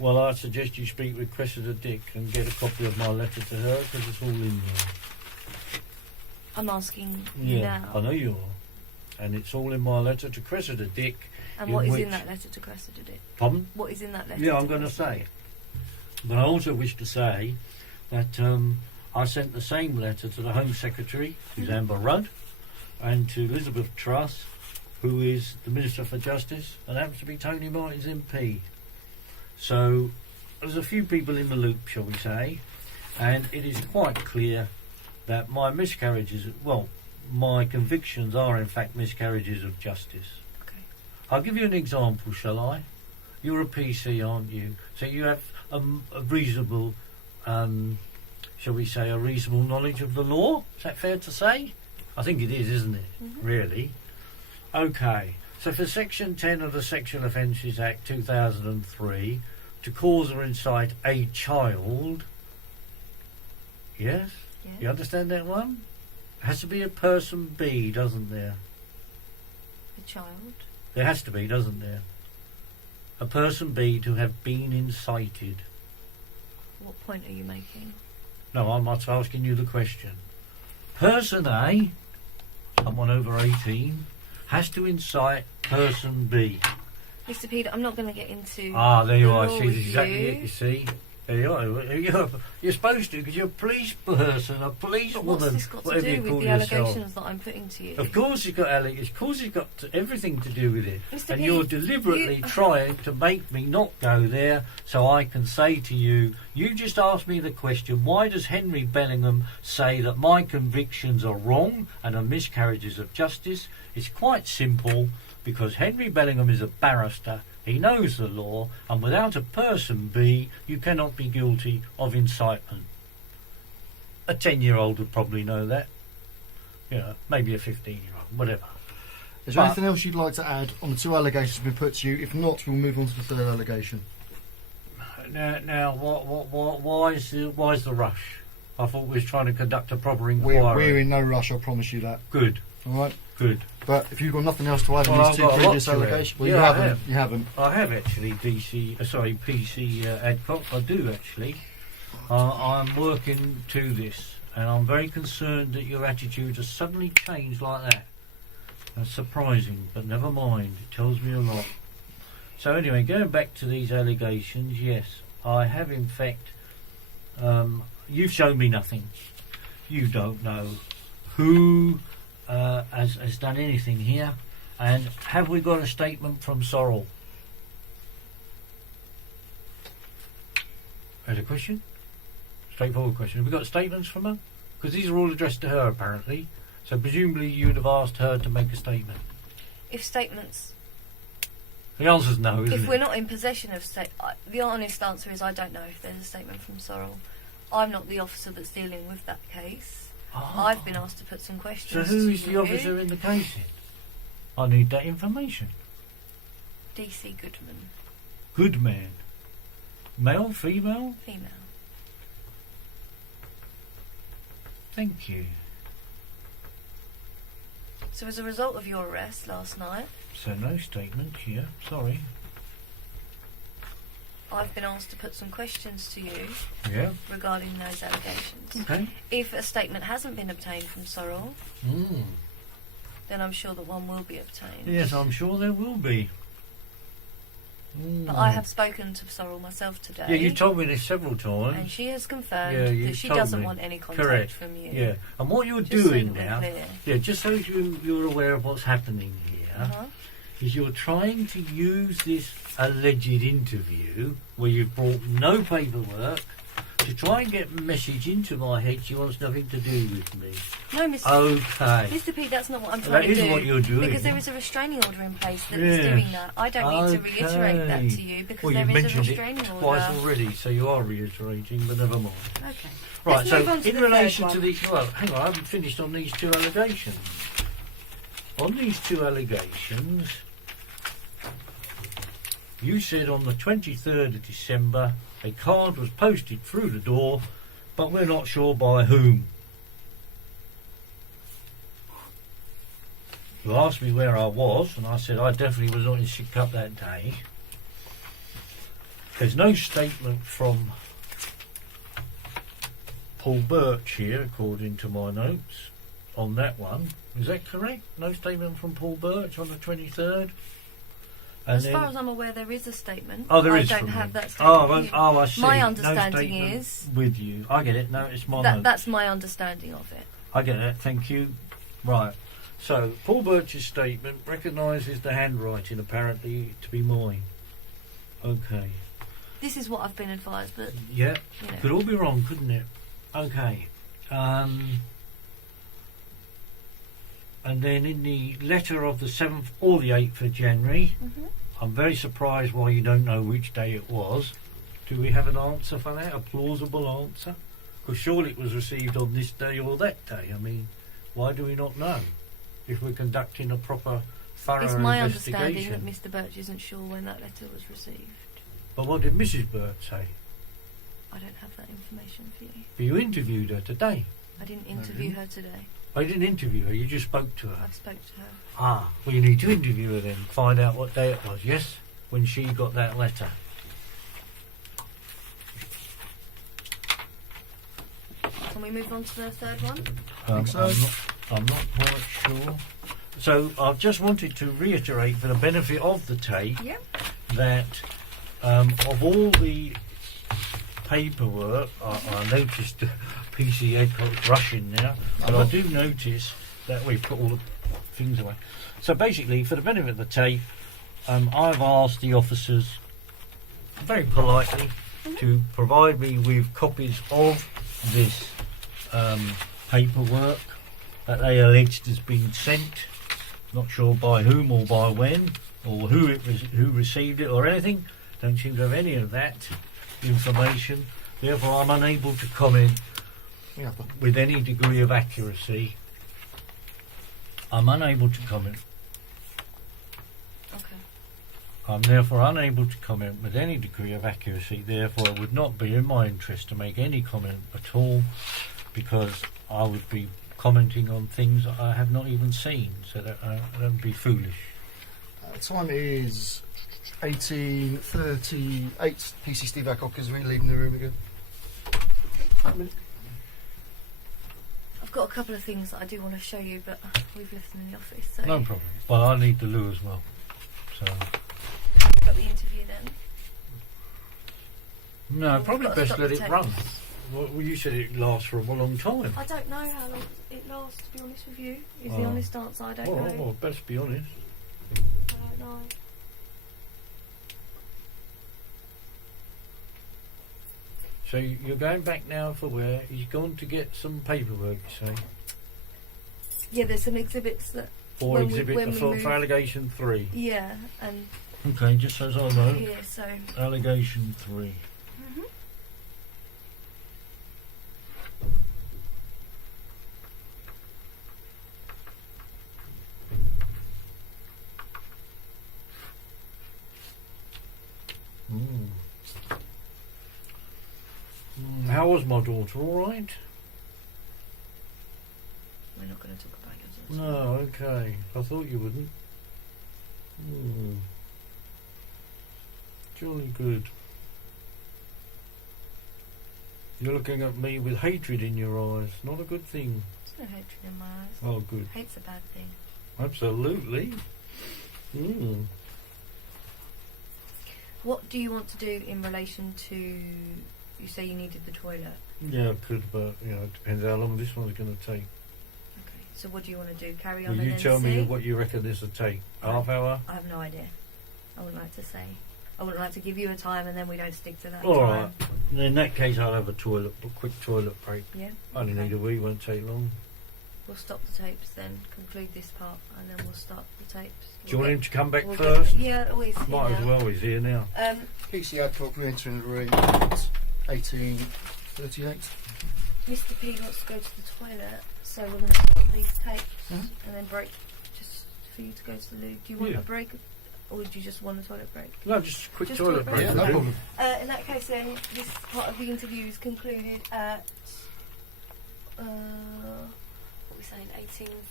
Well, I suggest you speak with Cressida Dick and get a copy of my letter to her, because it's all in there. I'm asking you now. I know you are. And it's all in my letter to Cressida Dick. And what is in that letter to Cressida Dick? Pardon? What is in that letter? Yeah, I'm going to say it. But I also wish to say that I sent the same letter to the Home Secretary, who's Amber Rudd, and to Elizabeth Truss, who is the Minister for Justice, and happens to be Tony Martin's MP. So there's a few people in the loop, shall we say, and it is quite clear that my convictions are in fact miscarriages of justice. Okay. I'll give you an example, shall I? You're a PC, aren't you? So you have a reasonable, shall we say, a reasonable knowledge of the law? Is that fair to say? I think it is, isn't it? Mm-hmm. Really? Okay. So for Section 10 of the Sexual Offences Act 2003, to cause or incite a child, yes? Yeah. You understand that one? It has to be a person B, doesn't there? A child? There has to be, doesn't there? A person B to have been incited. What point are you making? No, I'm not asking you the question. Person A, someone over 18, has to incite person B. Mr. Pead, I'm not going to get into... Ah, there you are. law See, with this is exactly you. it, you see. There you are. You're supposed to, because you're a police person, a police But woman, what's this got to whatever do you with call the yourself. allegations that I'm putting to you? Of course it's got everything to do with it. Mr. And Pead, you're deliberately trying to make me not go there so I can say to you, you just asked me the question, why does Henry Bellingham say that my convictions are wrong and are miscarriages of justice? It's quite simple, because Henry Bellingham is a barrister. He knows the law, and without a person B, you cannot be guilty of incitement. A 10-year-old would probably know that. You know, maybe a 15-year-old, whatever. Is there anything else you'd like to add on the two allegations that have been put to you? If not, we'll move on to the third allegation. Now, why is the rush? I thought we was trying to conduct a proper inquiry. We're in no rush, I promise you that. Good. All right. Good. But if you've got nothing else to add on Well, these two I've got a lot previous to add. allegations, well, Yeah, you haven't. I have actually, PC Adcock. I do actually. I'm working to this, and I'm very concerned that your attitude has suddenly changed like that. That's surprising, but never mind. It tells me a lot. So anyway, going back to these allegations, yes, I have in fact. You've shown me nothing. You don't know who has done anything here, and have we got a statement from Sorrel? As a question? Straightforward question. Have we got statements from her? Because these are all addressed to her apparently, so presumably you would have asked her to make a statement. If statements... The answer's no, isn't it? If we're not in possession of the honest answer is I don't know if there's a statement from Sorrel. I'm not the officer that's dealing with that case. I've been asked to put some So questions who to is the you. officer in the case then? I need that information. DC Goodman. Good man. Male, female? Female. Thank you. So as a result of your arrest last night, So no statement here, sorry. I've been asked to put some questions to you Yeah, regarding those allegations. okay. If a statement hasn't been obtained from Sorrel, then I'm sure that one will be obtained. Yes, I'm sure there will be. But I have spoken to Sorrel myself today. Yeah, you told me this several times. and she has confirmed Yeah, you that she told doesn't me. want any contact Correct. from you. Yeah, and what you're Just so doing that we're now, clear. yeah, just so you're aware of what's happening here, Uh-huh. is you're trying to use this alleged interview, where you've brought no paperwork, to try and get a message into my head she wants nothing to do with me. No, Mr. Okay. Mr. Pead, that's not what I'm That trying to is do. what you're doing. Because there is a restraining order in place that Yes. is doing that. I don't need to Okay. reiterate that to you because Well, there you've is a mentioned restraining it order. twice already, so you are reiterating, but never mind. Okay. Right, Let's so move on to in the third relation to one. these, well, hang on, I haven't finished on these two allegations. On these two allegations, you said on the 23rd of December a card was posted through the door, but we're not sure by whom. You asked me where I was, and I said I definitely was not in Sidcup that day. There's no statement from Paul Birch here, according to my notes, on that one. Is that correct? No statement from Paul Birch on the 23rd? And As then, far as I'm aware, there is a statement. oh, there I is don't from have him. that statement. Oh, here. I see. My No understanding statement is with you. I get it. No, it's my notes. that's my understanding of it. I get it. Thank you. Right. So Paul Birch's statement recognises the handwriting apparently to be mine. Okay. This is what I've been advised, but Yeah. you know. Could all be wrong, couldn't it? Okay. And then in the letter of the 7th or the 8th of January, Mhm. I'm very surprised why you don't know which day it was. Do we have an answer for that? A plausible answer? Because surely it was received on this day or that day. I mean, why do we not know if we're conducting a proper, thorough It's my understanding investigation? that Mr. Birch isn't sure when that letter was received. But what did Mrs. Burt say? I don't have that information for you. You interviewed her today. I didn't interview her today. I didn't interview her, you just spoke to her. I've spoke to her. Ah, well, you need to interview her then, find out what day it was, yes? When she got that letter. Can we move on to the third one? so. I'm not quite sure. So I've just wanted to reiterate for the benefit of the tape Yeah. that of all the paperwork, I noticed the PC Adcock's rushing now, but I do notice that we've put all the things away. So basically, for the benefit of the tape, I've asked the officers very politely to provide me with copies of this paperwork that they alleged has been sent. Not sure by whom or by when, or who received it or anything. Don't seem to have any of that information. Therefore, I'm unable to comment with any degree of accuracy. I'm unable to comment. Okay. I'm therefore unable to comment with any degree of accuracy. Therefore, it would not be in my interest to make any comment at all, because I would be commenting on things that I have not even seen. So that would be foolish. Time is 18:38. PC Steve Adcock is leaving the room again. I've got a couple of things that I do want to show you, but we've left them in the office. So No problem. Well, I need the loo as well. So you've got the interview then. no, We've probably got to best stop let the it tape. run. Well, you said it lasts for a long time. I don't know how long it lasts, to be honest with you. Is the Oh. honest answer. I don't Well, know. well, best be honest. I don't know. So you're going back now for where? He's gone to get some paperwork, you say? Yeah, there's some exhibits that. For When we- exhibit when we for move- allegation 3. Yeah, and Okay, just as I know. here, so. Allegation 3. Mhm. How was my daughter? All right? We're not going to talk about your daughter. No, okay. I thought you wouldn't. Jolly good. You're looking at me with hatred in your eyes. Not a good thing. There's no hatred in my eyes. Oh, good. Hate's a bad thing. Absolutely. What do you want to do in relation to? You say you needed the toilet. Yeah, I could, but it depends how long this one's going to take. Okay. So what do you want to do? Carry on Will and you then tell see? me what you reckon this will take? Half hour? I have no idea. I wouldn't like to say. I wouldn't like to give you a time and then we don't stick to that All time. right. In that case, I'll have a quick toilet break. Yeah. I only Okay. need a wee, won't take long. We'll stop the tapes then, conclude this part, and then we'll start the tapes. Do you want him to come back we'll first? Yeah, always. Might as well, he's here now. PC Adcock re-entering the room at 18:38. Mr. Pead wants to go to the toilet, so we're going to stop these tapes and then break just for you to go to the loo. Do you want Yeah. a break, or do you just want a toilet break? No, just a quick Just toilet toilet break. break. Yeah, will no do. problem. In that case, then this part of the interview is concluded at what are we saying?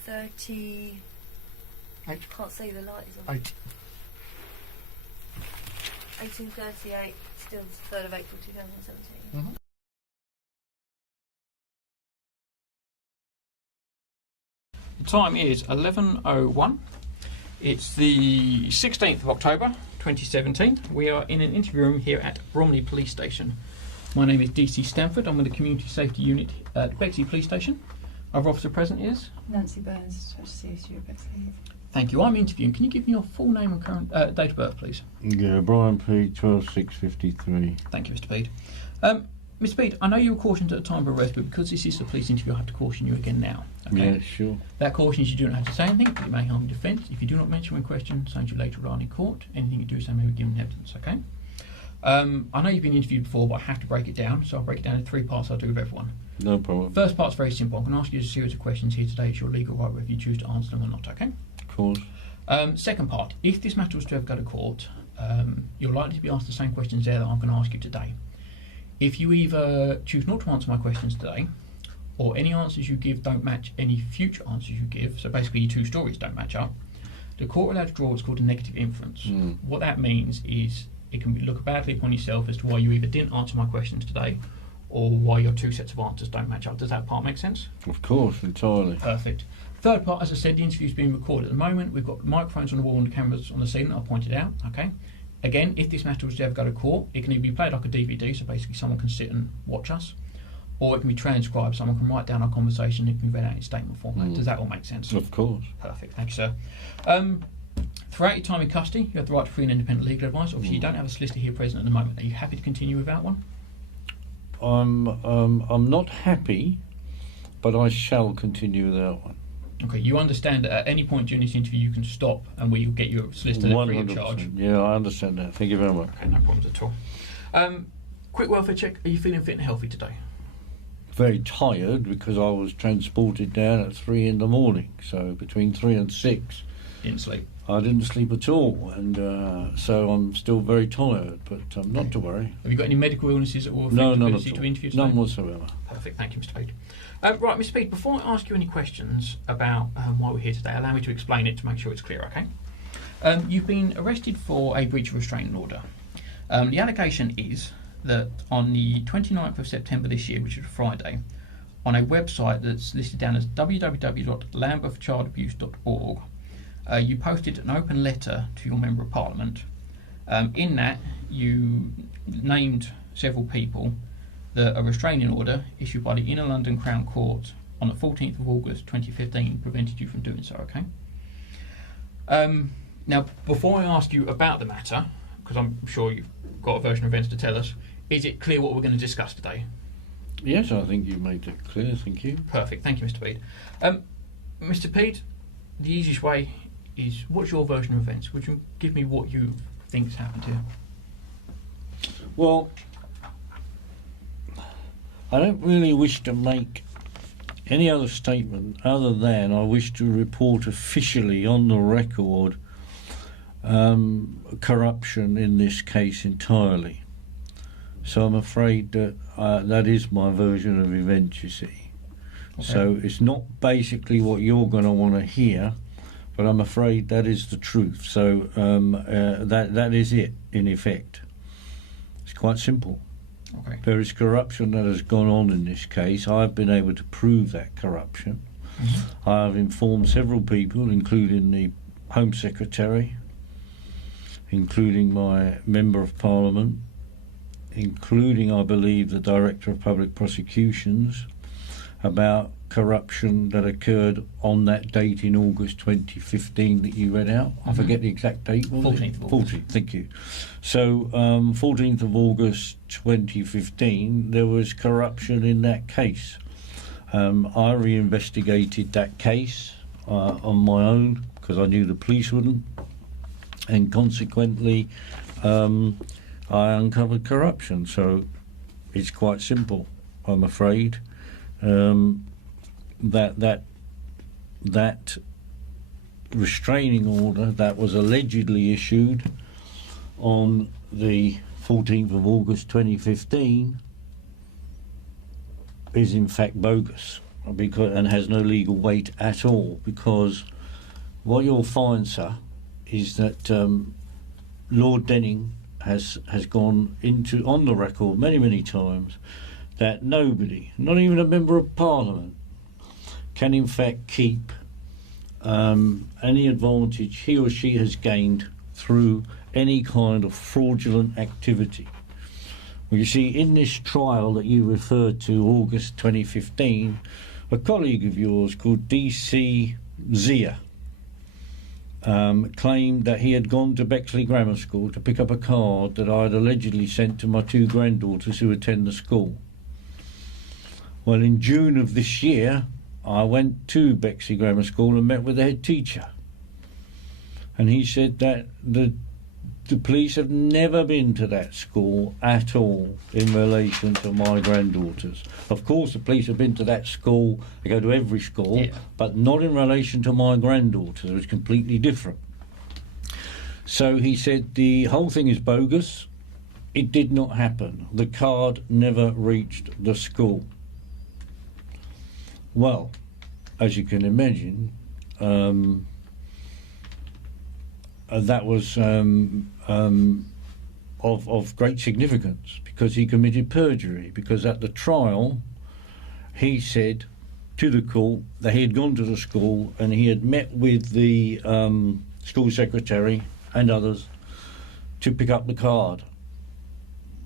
18:30. Eight. Can't see the light is on. 18:38. Still the 3rd of April 2017. The time is 11:01. It's the 16th of October 2017. We are in an interview room here at Bromley Police Station. My name is DC Stanford. I'm with the Community Safety Unit at Bexley Police Station. Our officer present is? Nancy Burns, CSU of Bexley. Thank you. I'm interviewing. Can you give me your full name and current date of birth, please? Yeah, Brian Pead, 12/6/53. Thank you, Mr. Pead. Mr. Pead, I know you were cautioned at the time of arrest, but because this is a police interview, I have to caution you again now. Okay? Yeah, sure. That caution is you do not have to say anything, but it may harm your defence. If you do not mention when questioned, signs you later on in court. Anything you do say may be given evidence, okay? I know you've been interviewed before, but I have to break it down, so I'll break it down in 3 parts. I'll do with everyone. No problem. First part's very simple. I'm going to ask you a series of questions here today. It's your legal right whether you choose to answer them or not, okay? Of course. Second part, if this matter was to ever go to court, you're likely to be asked the same questions there that I'm going to ask you today. If you either choose not to answer my questions today, or any answers you give don't match any future answers you give, so basically your 2 stories don't match up, the court will allow to draw what's called a negative inference. What that means is it can look badly upon yourself as to why you either didn't answer my questions today, or why your 2 sets of answers don't match up. Does that part make sense? Of course, entirely. Perfect. Third part, as I said, the interview's being recorded at the moment. We've got microphones on the wall and cameras on the scene that I pointed out, okay? Again, if this matter was to ever go to court, it can either be played like a DVD, so basically someone can sit and watch us, or it can be transcribed. Someone can write down our conversation. It can be read out in statement format. Does that all make sense? Of course. Perfect. Thank you, sir. Throughout your time in custody, you have the right to free and independent legal advice. Obviously, you don't have a solicitor here present at the moment. Are you happy to continue without one? I'm not happy, but I shall continue without one. Okay. You understand that at any point during this interview, you can stop and we will get you a solicitor free of charge. Yeah, I understand that. Thank you very much. Okay, no problems at all. Quick welfare check. Are you feeling fit and healthy today? Very tired because I was transported down at 3 in the morning. So between 3 and 6, Didn't sleep. I didn't sleep at all, and so I'm still very tired. But not to worry. Have you got any medical illnesses that will affect No, your none ability at to all. interview today? None whatsoever. Perfect. Thank you, Mr. Pead. Right, Mr. Pead, before I ask you any questions about why we're here today, allow me to explain it to make sure it's clear, okay? You've been arrested for a breach of restraining order. The allegation is that on the 29th of September this year, which is a Friday, on a website that's listed down as www.lambethchildabuse.org, you posted an open letter to your Member of Parliament. In that, you named several people that a restraining order issued by the Inner London Crown Court on the 14th of August 2015 prevented you from doing so, okay? Now, before I ask you about the matter, because I'm sure you've got a version of events to tell us, is it clear what we're going to discuss today? Yes, I think you made it clear. Thank you. Perfect. Thank you, Mr. Pead. Mr. Pead, the easiest way is, what's your version of events? Would you give me what you think's happened here? Well, I don't really wish to make any other statement other than I wish to report officially on the record corruption in this case entirely. So I'm afraid that that is my version of events, you see. Okay. So it's not basically what you're going to want to hear, but I'm afraid that is the truth. So that is it, in effect. It's quite simple. Okay. There is corruption that has gone on in this case. I've been able to prove that corruption. Mm-hmm. I have informed several people, including the Home Secretary, including my Member of Parliament, including, I believe, the Director of Public Prosecutions, about corruption that occurred on that date in August 2015 that you read out. I forget the exact date. 14th of August. 14th, thank you. So 14th of August 2015, there was corruption in that case. I reinvestigated that case on my own because I knew the police wouldn't, and consequently I uncovered corruption. So it's quite simple, I'm afraid. That restraining order that was allegedly issued on the 14th of August 2015 is in fact bogus, and has no legal weight at all, because what you'll find, sir, is that Lord Denning has gone into on the record many times that nobody, not even a Member of Parliament, can in fact keep any advantage he or she has gained through any kind of fraudulent activity. Well, you see, in this trial that you referred to, August 2015, a colleague of yours called D.C. Zia claimed that he had gone to Bexley Grammar School to pick up a card that I had allegedly sent to my 2 granddaughters who attend the school. Well, in June of this year, I went to Bexley Grammar School and met with the head teacher. And he said that the police have never been to that school at all in relation to my granddaughters. Of course, the police have been to that school, they go to every school, yeah, but not in relation to my granddaughters. It was completely different. So he said the whole thing is bogus. It did not happen. The card never reached the school. Well, as you can imagine, that was of great significance, because he committed perjury, because at the trial he said to the court that he had gone to the school and he had met with the school secretary and others to pick up the card.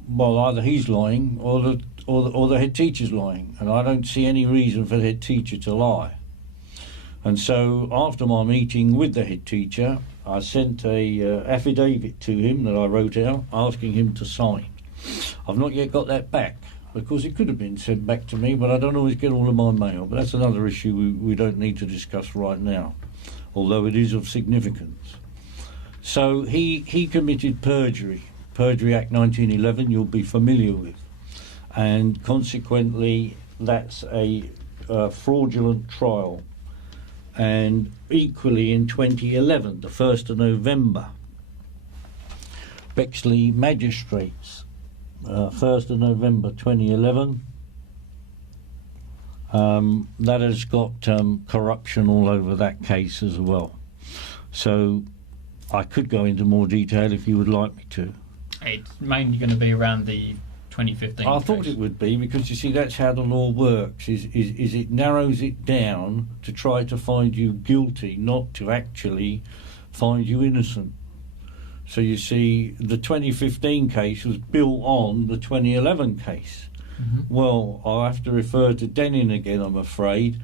Well, either he's lying or the head teacher's lying, and I don't see any reason for the head teacher to lie. And so after my meeting with the head teacher, I sent a affidavit to him that I wrote out asking him to sign. I've not yet got that back. Of course, it could have been sent back to me, but I don't always get all of my mail. But that's another issue we don't need to discuss right now, although it is of significance. So he committed perjury. Perjury Act 1911 you'll be familiar with. And consequently, that's a fraudulent trial. And equally in 2011, the 1st of November, Bexley Magistrates, 1st of November 2011, that has got corruption all over that case as well. So I could go into more detail if you would like me to. It's mainly going to be around the 2015 I case. thought it would be, because you see that's how the law works, is it narrows it down to try to find you guilty, not to actually find you innocent. So you see the 2015 case was built on the 2011 case. Well, I'll have to refer to Denning again, I'm afraid.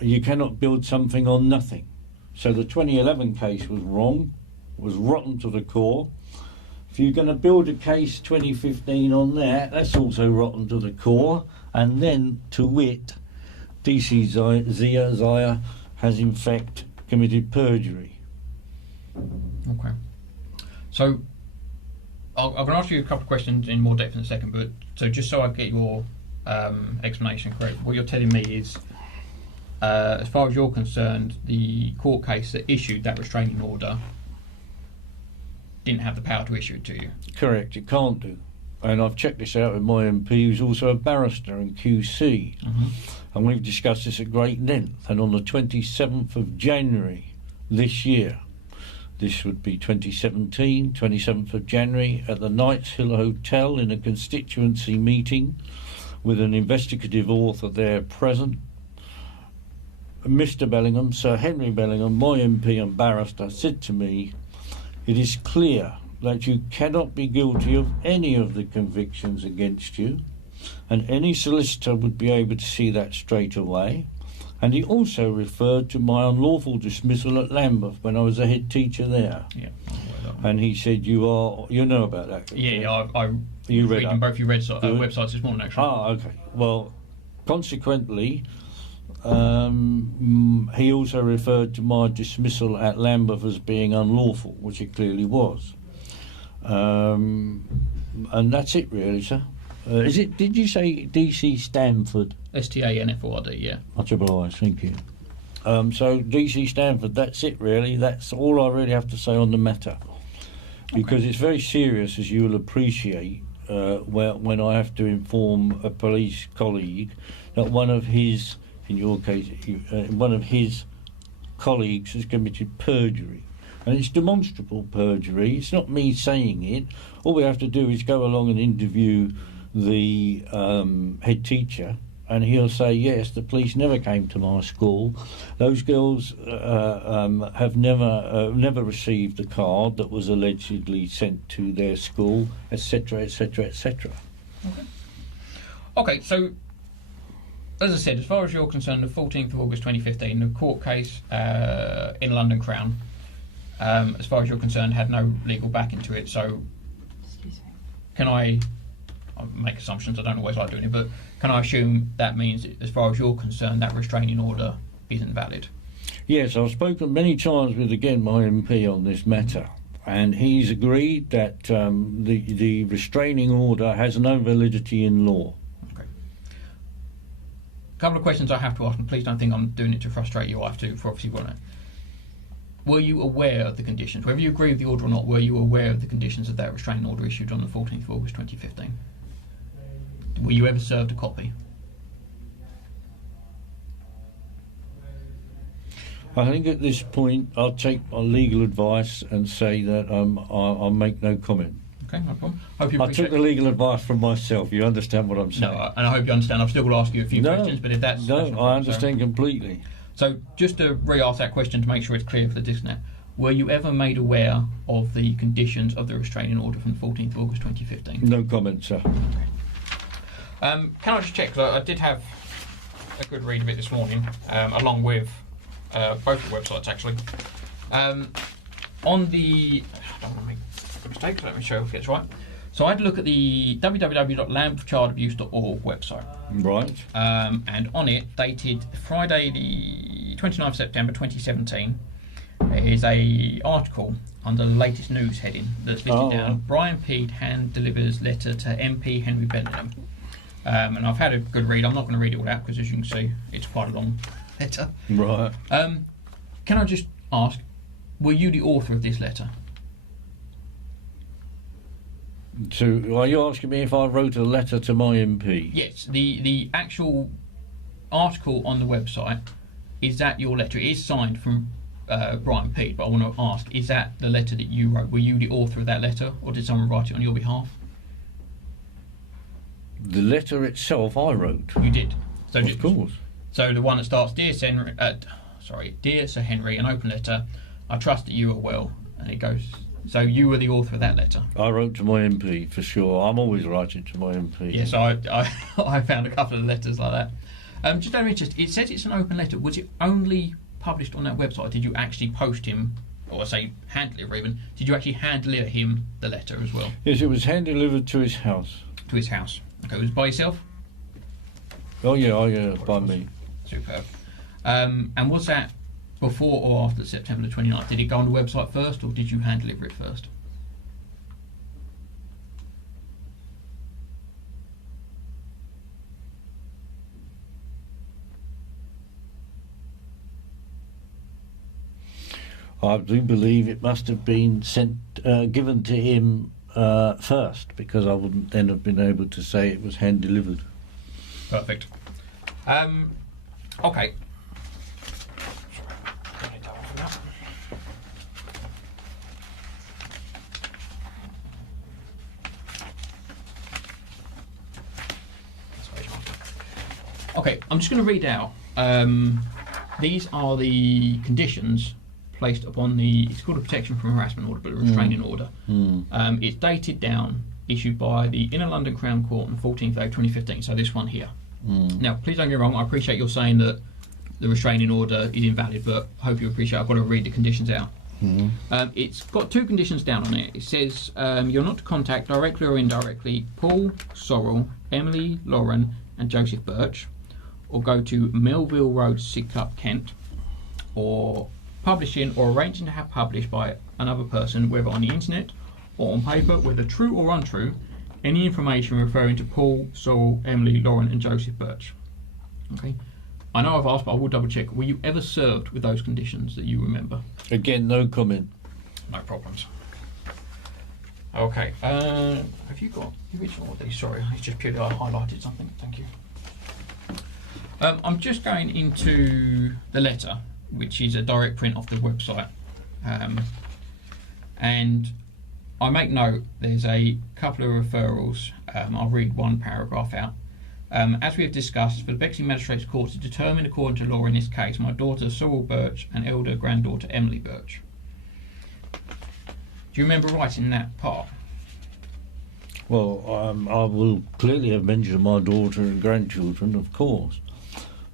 You cannot build something on nothing. So the 2011 case was wrong, was rotten to the core. If you're going to build a case 2015 on that, that's also rotten to the core. And then, to wit, DC Zia has in fact committed perjury. Okay. So I'm going to ask you a couple of questions in more depth in a second, but so just so I get your explanation correct, what you're telling me is, as far as you're concerned, the court case that issued that restraining order didn't have the power to issue it to you. Correct, it can't do. And I've checked this out with my MP, who's also a barrister in QC. And we've discussed this at great length. And on the 27th of January this year, this would be 2017, 27th of January, at the Knights Hill Hotel in a constituency meeting with an investigative author there present, Mr. Bellingham, Sir Henry Bellingham, my MP and barrister, said to me, "It is clear that you cannot be guilty of any of the convictions against you, and any solicitor would be able to see that straight away." And he also referred to my unlawful dismissal at Lambeth when I was a head teacher there. Yeah. And he said, you know about that? Yeah, I you read reading both your websites this morning, actually. Ah, okay. Well, consequently, he also referred to my dismissal at Lambeth as being unlawful, which it clearly was. And that's it, really, sir. Did you say DC Stanford? STANFORD, yeah. Much obliged, thank you. So DC Stanford, that's it, really. That's all I really have to say on the matter. Because it's very serious, as you will appreciate, when I have to inform a police colleague that one of his, in your case, one of his colleagues has committed perjury. And it's demonstrable perjury. It's not me saying it. All we have to do is go along and interview the head teacher, and he'll say, yes, the police never came to my school. Those girls have never received the card that was allegedly sent to their school, etc., etc., etc. Okay, so as I said, as far as you're concerned, the 14th of August 2015, the court case in London Crown, as far as you're concerned, had no legal backing to it. So can I make assumptions, I don't always like doing it, but can I assume that means, as far as you're concerned, that restraining order isn't valid? Yes, I've spoken many times with, again, my MP on this matter, and he's agreed that the restraining order has no validity in law. Okay. A couple of questions I have to ask, and please don't think I'm doing it to frustrate you. I have to, for obviously want it. Were you aware of the conditions, whether you agree with the order or not, were you aware of the conditions of that restraining order issued on the 14th of August 2015? Were you ever served a copy? I think at this point I'll take my legal advice and say that I'll make no comment. Okay, no problem. Hope you I took the legal advice from myself. You understand what I'm saying? No, and I hope you understand. I've still got to ask you a few questions, but if that's... No, I understand completely. So just to re-ask that question to make sure it's clear for the listener, were you ever made aware of the conditions of the restraining order from 14th of August 2015? No comment, sir. Can I just check, because I did have a good read of it this morning, along with both the websites actually. On the, I don't want to make a mistake, let me show if it's right. So I had a look at the www.landforchildabuse.org website. Right. And on it, dated Friday the 29th of September 2017, there is a article under the latest news heading that's listed down. Brian Pead hand delivers letter to MP Henry Bellingham. And I've had a good read. I'm not going to read it all out because, as you can see, it's quite a long letter. Right. Can I just ask, were you the author of this letter? So, are you asking me if I wrote a letter to my MP? Yes, the actual article on the website, is that your letter? It is signed from Brian Pead, but I want to ask, is that the letter that you wrote? Were you the author of that letter, or did someone write it on your behalf? The letter itself I wrote. You did. So of course. So the one that starts, Dear Sir Henry, an open letter. I trust that you are well, and it goes. So you were the author of that letter. I wrote to my MP for sure. I'm always writing to my MP. Yes, I found a couple of letters like that. Just out of interest, it says it's an open letter. Was it only published on that website? Did you actually post him, or say hand deliver even? Did you actually hand deliver him the letter as well? Yes, it was hand delivered to his house. To his house. Okay, it was by yourself? Oh yeah, by me. Superb. And was that before or after September the 29th? Did it go on the website first, or did you hand deliver it first? I do believe it must have been given to him first, because I wouldn't then have been able to say it was hand delivered. Perfect. Okay. Okay, I'm just going to read out. These are the conditions placed upon the. It's called a protection from harassment order, but a restraining order. It's dated down, issued by the Inner London Crown Court on 14th April 2015. So this one here. Now, please don't get me wrong. I appreciate you're saying that the restraining order is invalid, but I hope you appreciate I've got to read the conditions out. It's got two conditions down on it. It says you're not to contact directly or indirectly Paul, Sorrel, Emily, Lauren, and Joseph Birch, or go to Melville Road, Sidcup, Kent, or publishing or arranging to have published by another person, whether on the internet or on paper, whether true or untrue, any information referring to Paul, Sorrel, Emily, Lauren, and Joseph Birch. Okay. I know I've asked, but I will double check. Were you ever served with those conditions that you remember? Again, no comment. No problems. Okay. Have you got the original of these? Sorry, it's just purely I highlighted something. Thank you. I'm just going into the letter, which is a direct print off the website. And I make note, there's a couple of referrals. I'll read one paragraph out. As we have discussed, for the Bexley Magistrates Court to determine according to law in this case, my daughter Sorrel Birch and elder granddaughter Emily Birch. Do you remember writing that part? Well, I will clearly have mentioned my daughter and grandchildren, of course,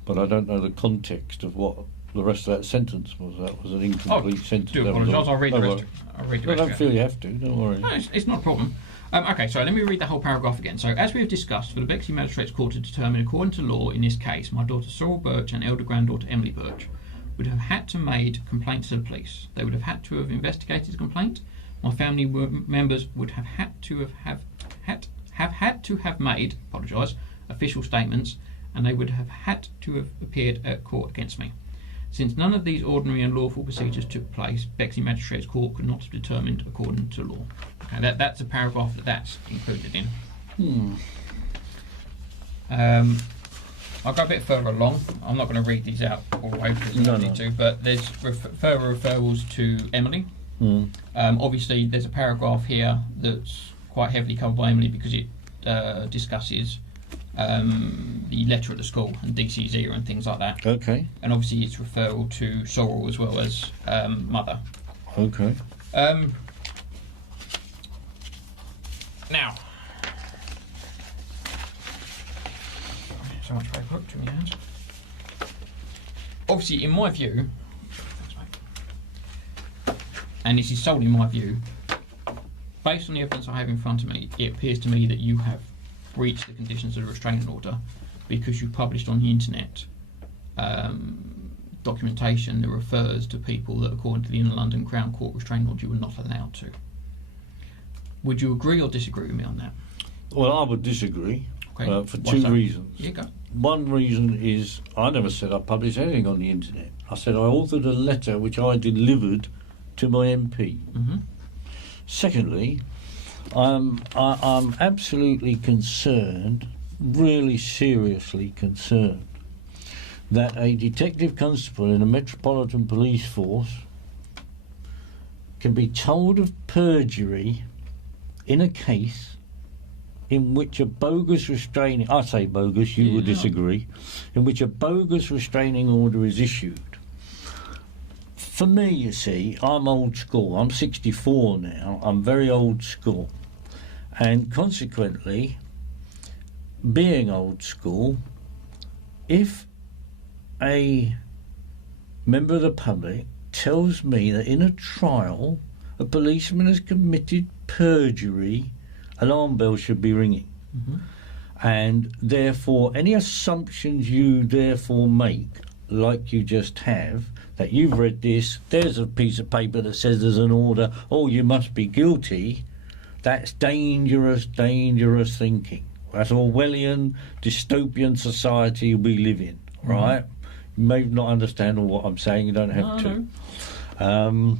but I don't know the context of what the rest of that sentence was. That was an incomplete sentence. Do apologise. I'll read the rest. I don't feel you have to. Don't worry. No, it's not a problem. Okay, so let me read the whole paragraph again. So, as we have discussed, for the Bexley Magistrates Court to determine according to law in this case, my daughter Sorrel Birch and elder granddaughter Emily Birch would have had to made complaints to the police. They would have had to have investigated the complaint. My family members would have had to have made, official statements, and they would have had to have appeared at court against me. Since none of these ordinary and lawful procedures took place, Bexley Magistrates Court could not have determined according to law. Okay, that's a paragraph that's included in. I'll go a bit further along. I'm not going to read these out all the way because I don't need to, but there's further referrals to Emily. Obviously, there's a paragraph here that's quite heavily covered by Emily because it discusses the letter at the school and DC's and things like that. Okay. And obviously, it's referral to Sorrel as well as mother. Okay. Now, so much paper to my hands. Obviously, in my view, and this is solely my view, based on the evidence I have in front of me, it appears to me that you have breached the conditions of the restraining order because you published on the internet documentation that refers to people that, according to the Inner London Crown Court restraining order, you were not allowed to. Would you agree or disagree with me on that? Well, I would disagree Okay. for Why two so? reasons. Yeah, go. One reason is I never said I published anything on the internet. I said I authored a letter which I delivered to my MP. Mm-hmm. Secondly, I'm absolutely concerned, really seriously concerned, that a detective constable in a metropolitan police force can be told of perjury in a case in which a bogus restraining, I say bogus, you will disagree, in which a bogus restraining order is issued. For me, you see, I'm old school. I'm 64 now. I'm very old school. And consequently, being old school, if a member of the public tells me that in a trial a policeman has committed perjury, alarm bells should be ringing. Mm-hmm. And therefore, any assumptions you therefore make, like you just have, that you've read this, there's a piece of paper that says there's an order, oh, you must be guilty, that's dangerous, dangerous thinking. That's Orwellian, dystopian society we live in, right? You may not understand all what I'm saying, you don't have to. No.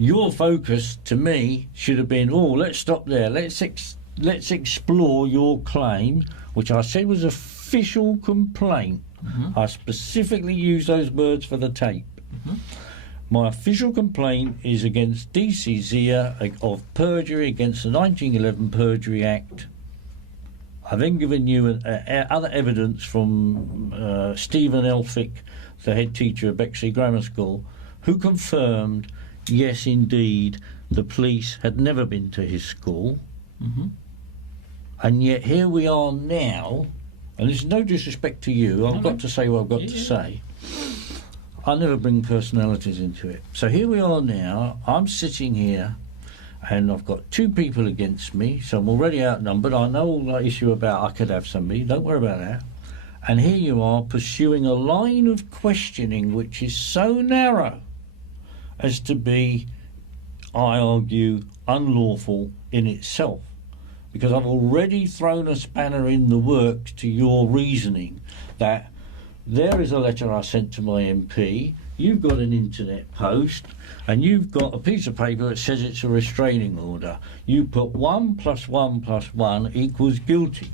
Your focus, to me, should have been, oh, let's stop there, let's explore your claim, which I said was official complaint. Mm-hmm. I specifically used those words for the tape. Mm-hmm. My official complaint is against DC Zia of perjury against the 1911 Perjury Act. I've then given you other evidence from Stephen Elphick, the head teacher of Bexley Grammar School, who confirmed, yes, indeed, the police had never been to his school. Mm-hmm. And yet here we are now, and there's no disrespect to you, I've got to say what I've got to say. I never bring personalities into it. So here we are now, I'm sitting here, and I've got two people against me, so I'm already outnumbered. I know all that issue about I could have somebody, don't worry about that. And here you are pursuing a line of questioning which is so narrow as to be, I argue, unlawful in itself. Because I've already thrown a spanner in the works to your reasoning that there is a letter I sent to my MP, you've got an internet post, and you've got a piece of paper that says it's a restraining order. You put 1 + 1 + 1 equals guilty.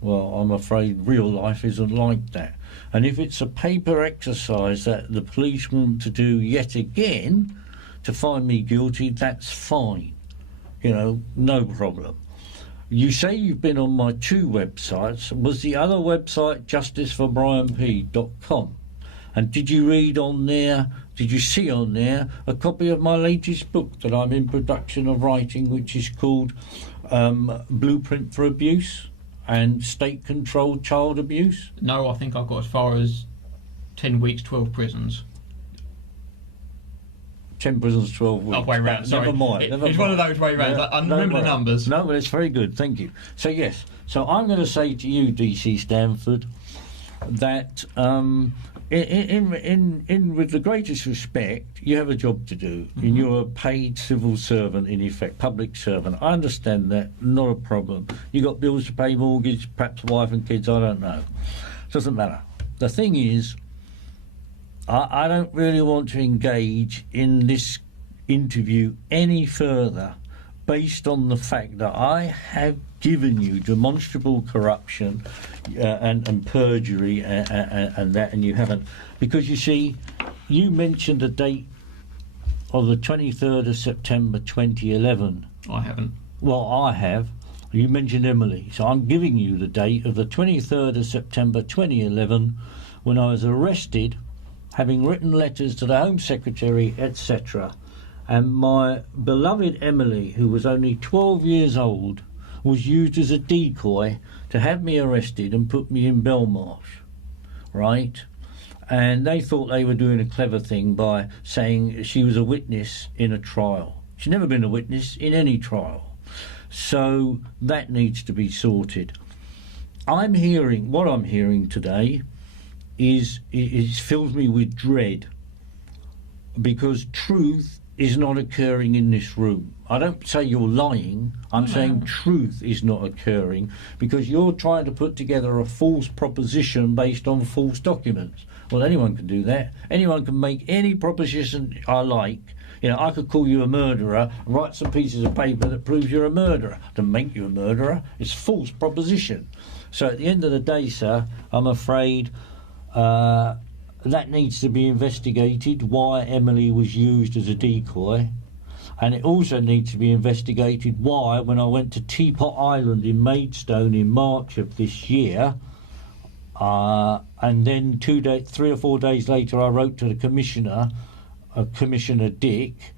Well, I'm afraid real life isn't like that. And if it's a paper exercise that the police want to do yet again to find me guilty, that's fine. You know, no problem. You say you've been on my two websites. Was the other website justiceforbrianpead.com? And did you read on there, did you see on there a copy of my latest book that I'm in production of writing, which is called Blueprint for Abuse and State-Controlled Child Abuse? No, I think I've got as far as 10 weeks, 12 prisons. 10 prisons, 12 weeks. Oh, way round, sorry. Never mind. It's one of those way rounds. I remember the numbers. No, but it's very good, thank you. So, yes, so I'm going to say to you, DC Stanford, that with the greatest respect, you have a job to do, and you're a paid civil servant, in effect, public servant. I understand that, not a problem. You got bills to pay, mortgage, perhaps wife and kids, I don't know. Doesn't matter. The thing is, I don't really want to engage in this interview any further based on the fact that I have given you demonstrable corruption and perjury and that, and you haven't. Because you see, you mentioned a date of the 23rd of September 2011. I haven't. Well, I have. You mentioned Emily. So I'm giving you the date of the 23rd of September 2011 when I was arrested having written letters to the Home Secretary, etc. And my beloved Emily, who was only 12 years old, was used as a decoy to have me arrested and put me in Belmarsh, right? And they thought they were doing a clever thing by saying she was a witness in a trial. She's never been a witness in any trial. So that needs to be sorted. What I'm hearing today is fills me with dread, because truth is not occurring in this room. I don't say you're lying, I'm saying truth is not occurring, because you're trying to put together a false proposition based on false documents. Well, anyone can do that. Anyone can make any proposition I like. You know, I could call you a murderer, write some pieces of paper that proves you're a murderer. To make you a murderer, it's false proposition. So at the end of the day, sir, I'm afraid that needs to be investigated, why Emily was used as a decoy. And it also needs to be investigated why, when I went to Teapot Island in Maidstone in March of this year, and then 3 or 4 days later I wrote to the Commissioner, Commissioner Dick.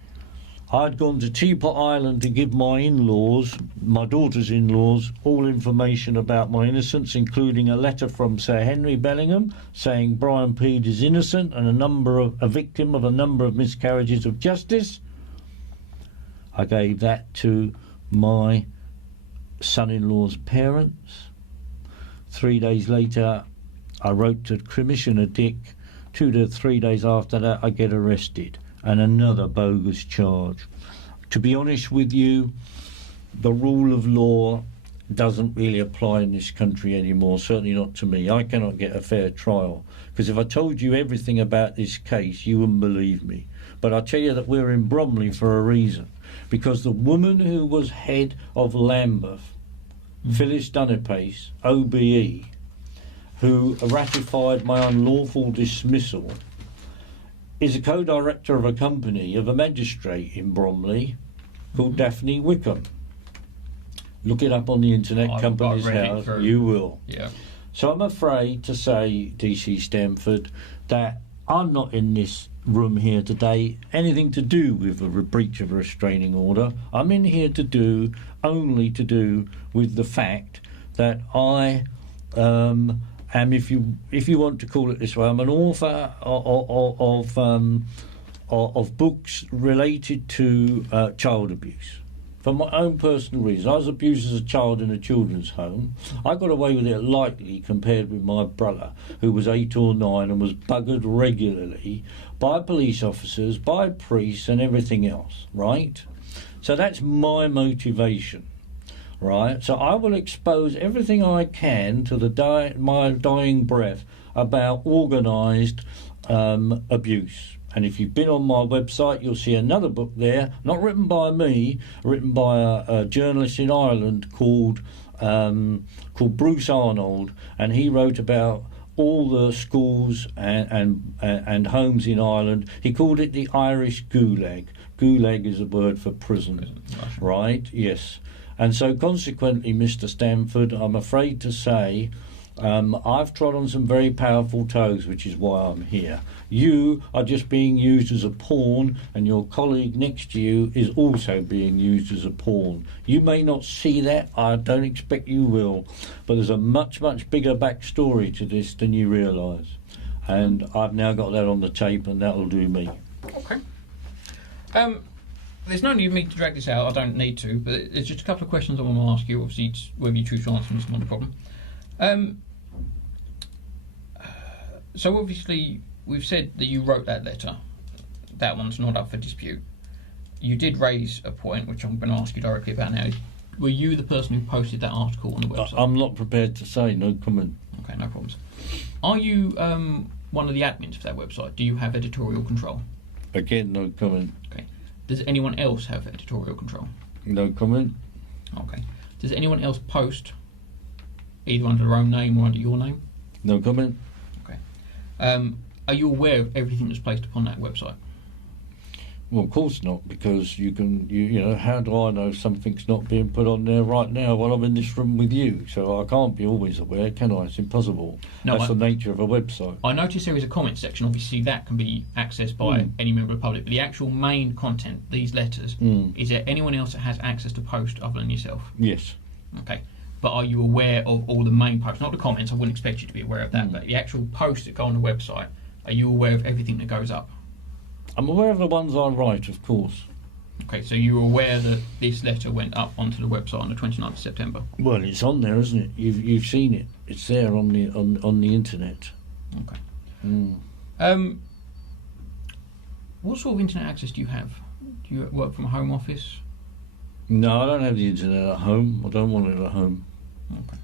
I'd gone to Teapot Island to give my in-laws, my daughter's in-laws, all information about my innocence, including a letter from Sir Henry Bellingham saying Brian Pead is innocent and a victim of a number of miscarriages of justice. I gave that to my son-in-law's parents. 3 days later, I wrote to Commissioner Dick. 2 to 3 days after that, I get arrested, and another bogus charge. To be honest with you, the rule of law doesn't really apply in this country anymore, certainly not to me. I cannot get a fair trial, because if I told you everything about this case, you wouldn't believe me. But I tell you that we're in Bromley for a reason, because the woman who was head of Lambeth, Phyllis Dunipace, OBE, who ratified my unlawful dismissal, is a co-director of a company of a magistrate in Bromley called Daphne Wickham. Look it up on the internet, Company's House, you will. Yeah. So I'm afraid to say, DC Stamford, that I'm not in this room here today anything to do with a breach of a restraining order. I'm in here only to do with the fact that I am, if you want to call it this way, I'm an author of books related to child abuse. For my own personal reasons, I was abused as a child in a children's home. I got away with it lightly compared with my brother, who was 8 or 9 and was buggered regularly by police officers, by priests and everything else, right? So that's my motivation, right? So I will expose everything I can to my dying breath about organised abuse. And if you've been on my website, you'll see another book there, not written by me, written by a journalist in Ireland called Bruce Arnold, and he wrote about all the schools and homes in Ireland. He called it the Irish Gulag. Gulag is a word for prison, right? Yes. And so consequently, Mr. Stamford, I'm afraid to say, I've trod on some very powerful toes, which is why I'm here. You are just being used as a pawn, and your colleague next to you is also being used as a pawn. You may not see that, I don't expect you will, but there's a much, much bigger backstory to this than you realise. And I've now got that on the tape, and that'll do me. Okay. There's no need for me to drag this out, I don't need to, but there's just a couple of questions I want to ask you. Obviously, whether you choose to answer them is not a problem. So obviously we've said that you wrote that letter. That one's not up for dispute. You did raise a point, which I'm going to ask you directly about now. Were you the person who posted that article on the website? I'm not prepared to say, no comment. Okay, no problems. Are you one of the admins for that website? Do you have editorial control? Again, no comment. Okay. Does anyone else have editorial control? No comment. Okay. Does anyone else post either under their own name or under your name? No comment. Okay. Are you aware of everything that's placed upon that website? Well, of course not, because you know, how do I know something's not being put on there right now while I'm in this room with you? So I can't be always aware, can I? It's impossible. No, That's the nature of a website. I noticed there is a comment section. Obviously, that can be accessed by any member of the public. But the actual main content, these letters, is there anyone else that has access to post other than yourself? Yes. Okay. But are you aware of all the main posts? Not the comments, I wouldn't expect you to be aware of that, but the actual posts that go on the website, are you aware of everything that goes up? I'm aware of the ones I write, of course. Okay, so you're aware that this letter went up onto the website on the 29th of September? Well, it's on there, isn't it? You've seen it. It's there on the internet. Okay. What sort of internet access do you have? Do you work from a home office? No, I don't have the internet at home. I don't want it at home. Okay.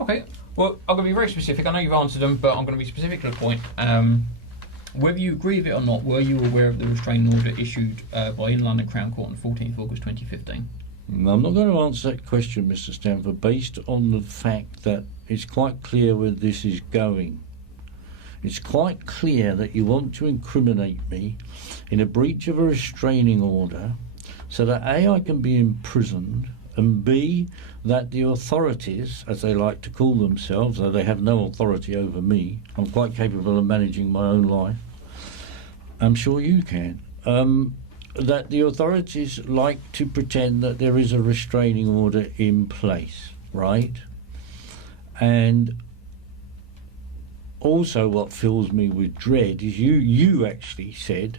Okay. Well, I'm going to be very specific. I know you've answered them, but I'm going to be specific to the point. Whether you agree with it or not, were you aware of the restraining order issued by in London Crown Court on 14th August 2015? No, I'm not going to answer that question, Mr. Stanford, based on the fact that it's quite clear where this is going. It's quite clear that you want to incriminate me in a breach of a restraining order so that A, I can be imprisoned, and B, that the authorities, as they like to call themselves, though they have no authority over me, I'm quite capable of managing my own life, I'm sure you can, that the authorities like to pretend that there is a restraining order in place, right? And also what fills me with dread is you actually said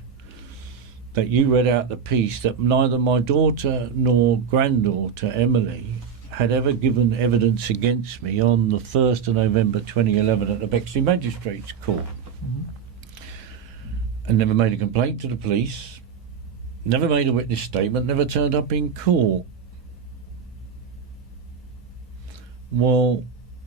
that you read out the piece that neither my daughter nor granddaughter Emily had ever given evidence against me on the 1st of November 2011 at the Bexley Magistrates Court. And never made a complaint to the police, never made a witness statement, never turned up in court. Well,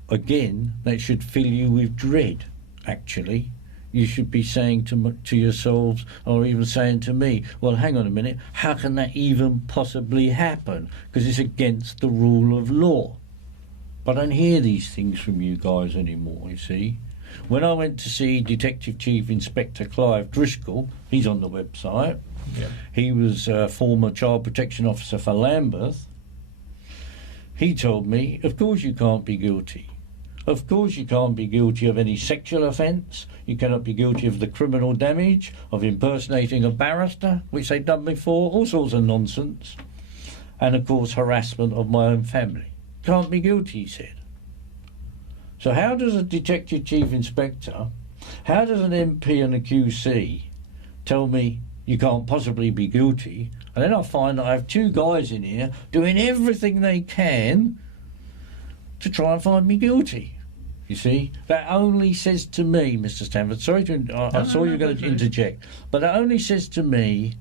again, that should fill you with dread, actually. You should be saying to yourselves, or even saying to me, well, hang on a minute, how can that even possibly happen? Because it's against the rule of law. But I don't hear these things from you guys anymore, you see. When I went to see Detective Chief Inspector Clive Driscoll, he's on the website, he was a former Child Protection Officer for Lambeth, he told me, of course you can't be guilty. Of course you can't be guilty of any sexual offence. You cannot be guilty of the criminal damage, of impersonating a barrister, which they've done before, all sorts of nonsense. And of course harassment of my own family. Can't be guilty, he said. So how does a Detective Chief Inspector, how does an MP and a QC tell me you can't possibly be guilty, and then I find that I have two guys in here doing everything they can to try and find me guilty? You see, that only says to me, Mr. Stanford, sorry to, I saw you were going to interject, but that only says to me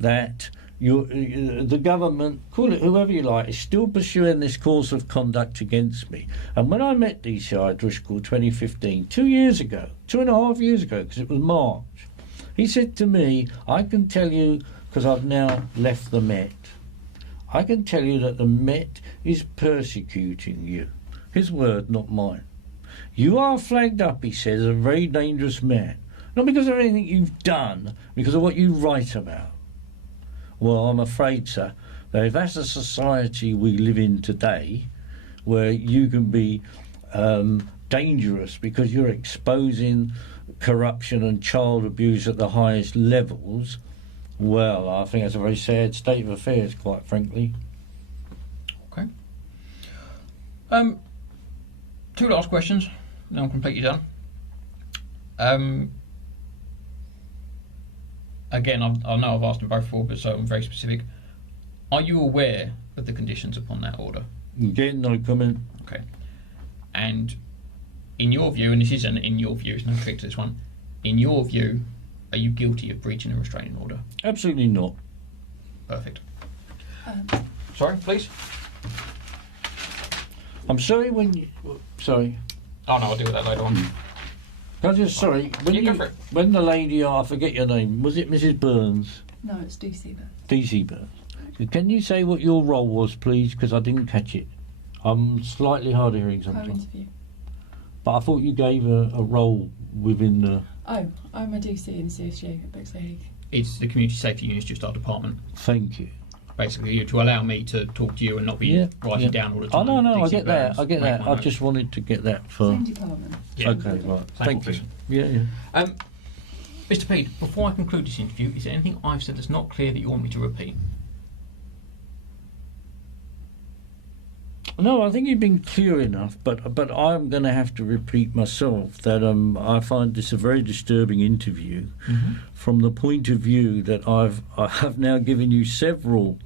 that the government, call it whoever you like, is still pursuing this course of conduct against me. And when I met DCI Driscoll 2015, 2 years ago, 2.5 years ago, because it was March, he said to me, I can tell you, because I've now left the Met, I can tell you that the Met is persecuting you. His word, not mine. You are flagged up, he says, as a very dangerous man. Not because of anything you've done, because of what you write about. Well, I'm afraid, sir, that if that's the society we live in today, where you can be dangerous because you're exposing corruption and child abuse at the highest levels, well, I think that's a very sad state of affairs, quite frankly. Okay. Two last questions, then I'm completely done. Again, I know I've asked them both before, but so I'm very specific. Are you aware of the conditions upon that order? Again, no comment. Okay. And in your view, and this isn't in your view, it's no trick to this one, in your view, are you guilty of breaching a restraining order? Absolutely not. Perfect. Sorry, please? I'm sorry when you... Sorry. Oh no, I'll deal with that later on. Can I just, sorry, Go for it. when the lady, I forget your name, was it Mrs. Burns? No, it's DC Burns. DC Burns. Can you say what your role was, please? Because I didn't catch it. I'm slightly hard of hearing sometimes. Co-interview. But I thought you gave a role within the... Oh, I'm a DC in CSU at Bexley Heath. It's the community safety unit, it's just our department. Thank you. Basically, to allow me to talk to you and not be writing down all the Oh, time. no, I DC get that. burns, I get make that. my I notes. just wanted to get that for... Same department. Yeah. Okay, right. Same Thank you. profession. Yeah. Mr. Pead, before I conclude this interview, is there anything I've said that's not clear that you want me to repeat? No, I think you've been clear enough, but I'm going to have to repeat myself that I find this a very disturbing interview from the point of view that I have now given you several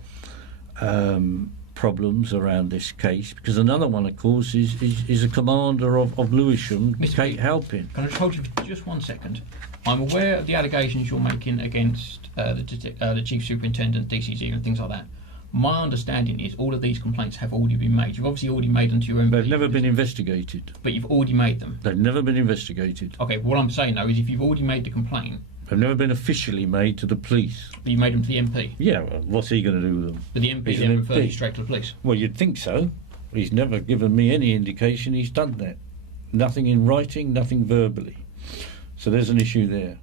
problems around this case, because another one, of course, is a commander of Lewisham, Mr. Kate Pead, Halpin. Can I just hold you for just 1 second? I'm aware of the allegations you're making against the Chief Superintendent, DCG and things like that. My understanding is all of these complaints have already been made. You've obviously already made them to your MP. They've never been investigated. But you've already made them. They've never been investigated. Okay, what I'm saying though is if you've already made the complaint, They've never been officially made to the police. but you made them to the MP, Yeah, well, what's he going to do with them? but the MP He's then an referred you MP. straight to the police. Well, you'd think so. He's never given me any indication he's done that. Nothing in writing, nothing verbally. So there's an issue there.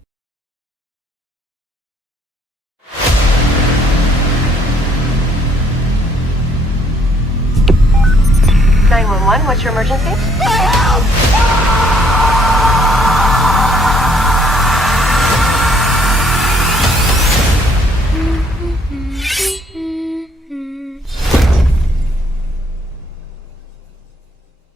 911, what's your emergency?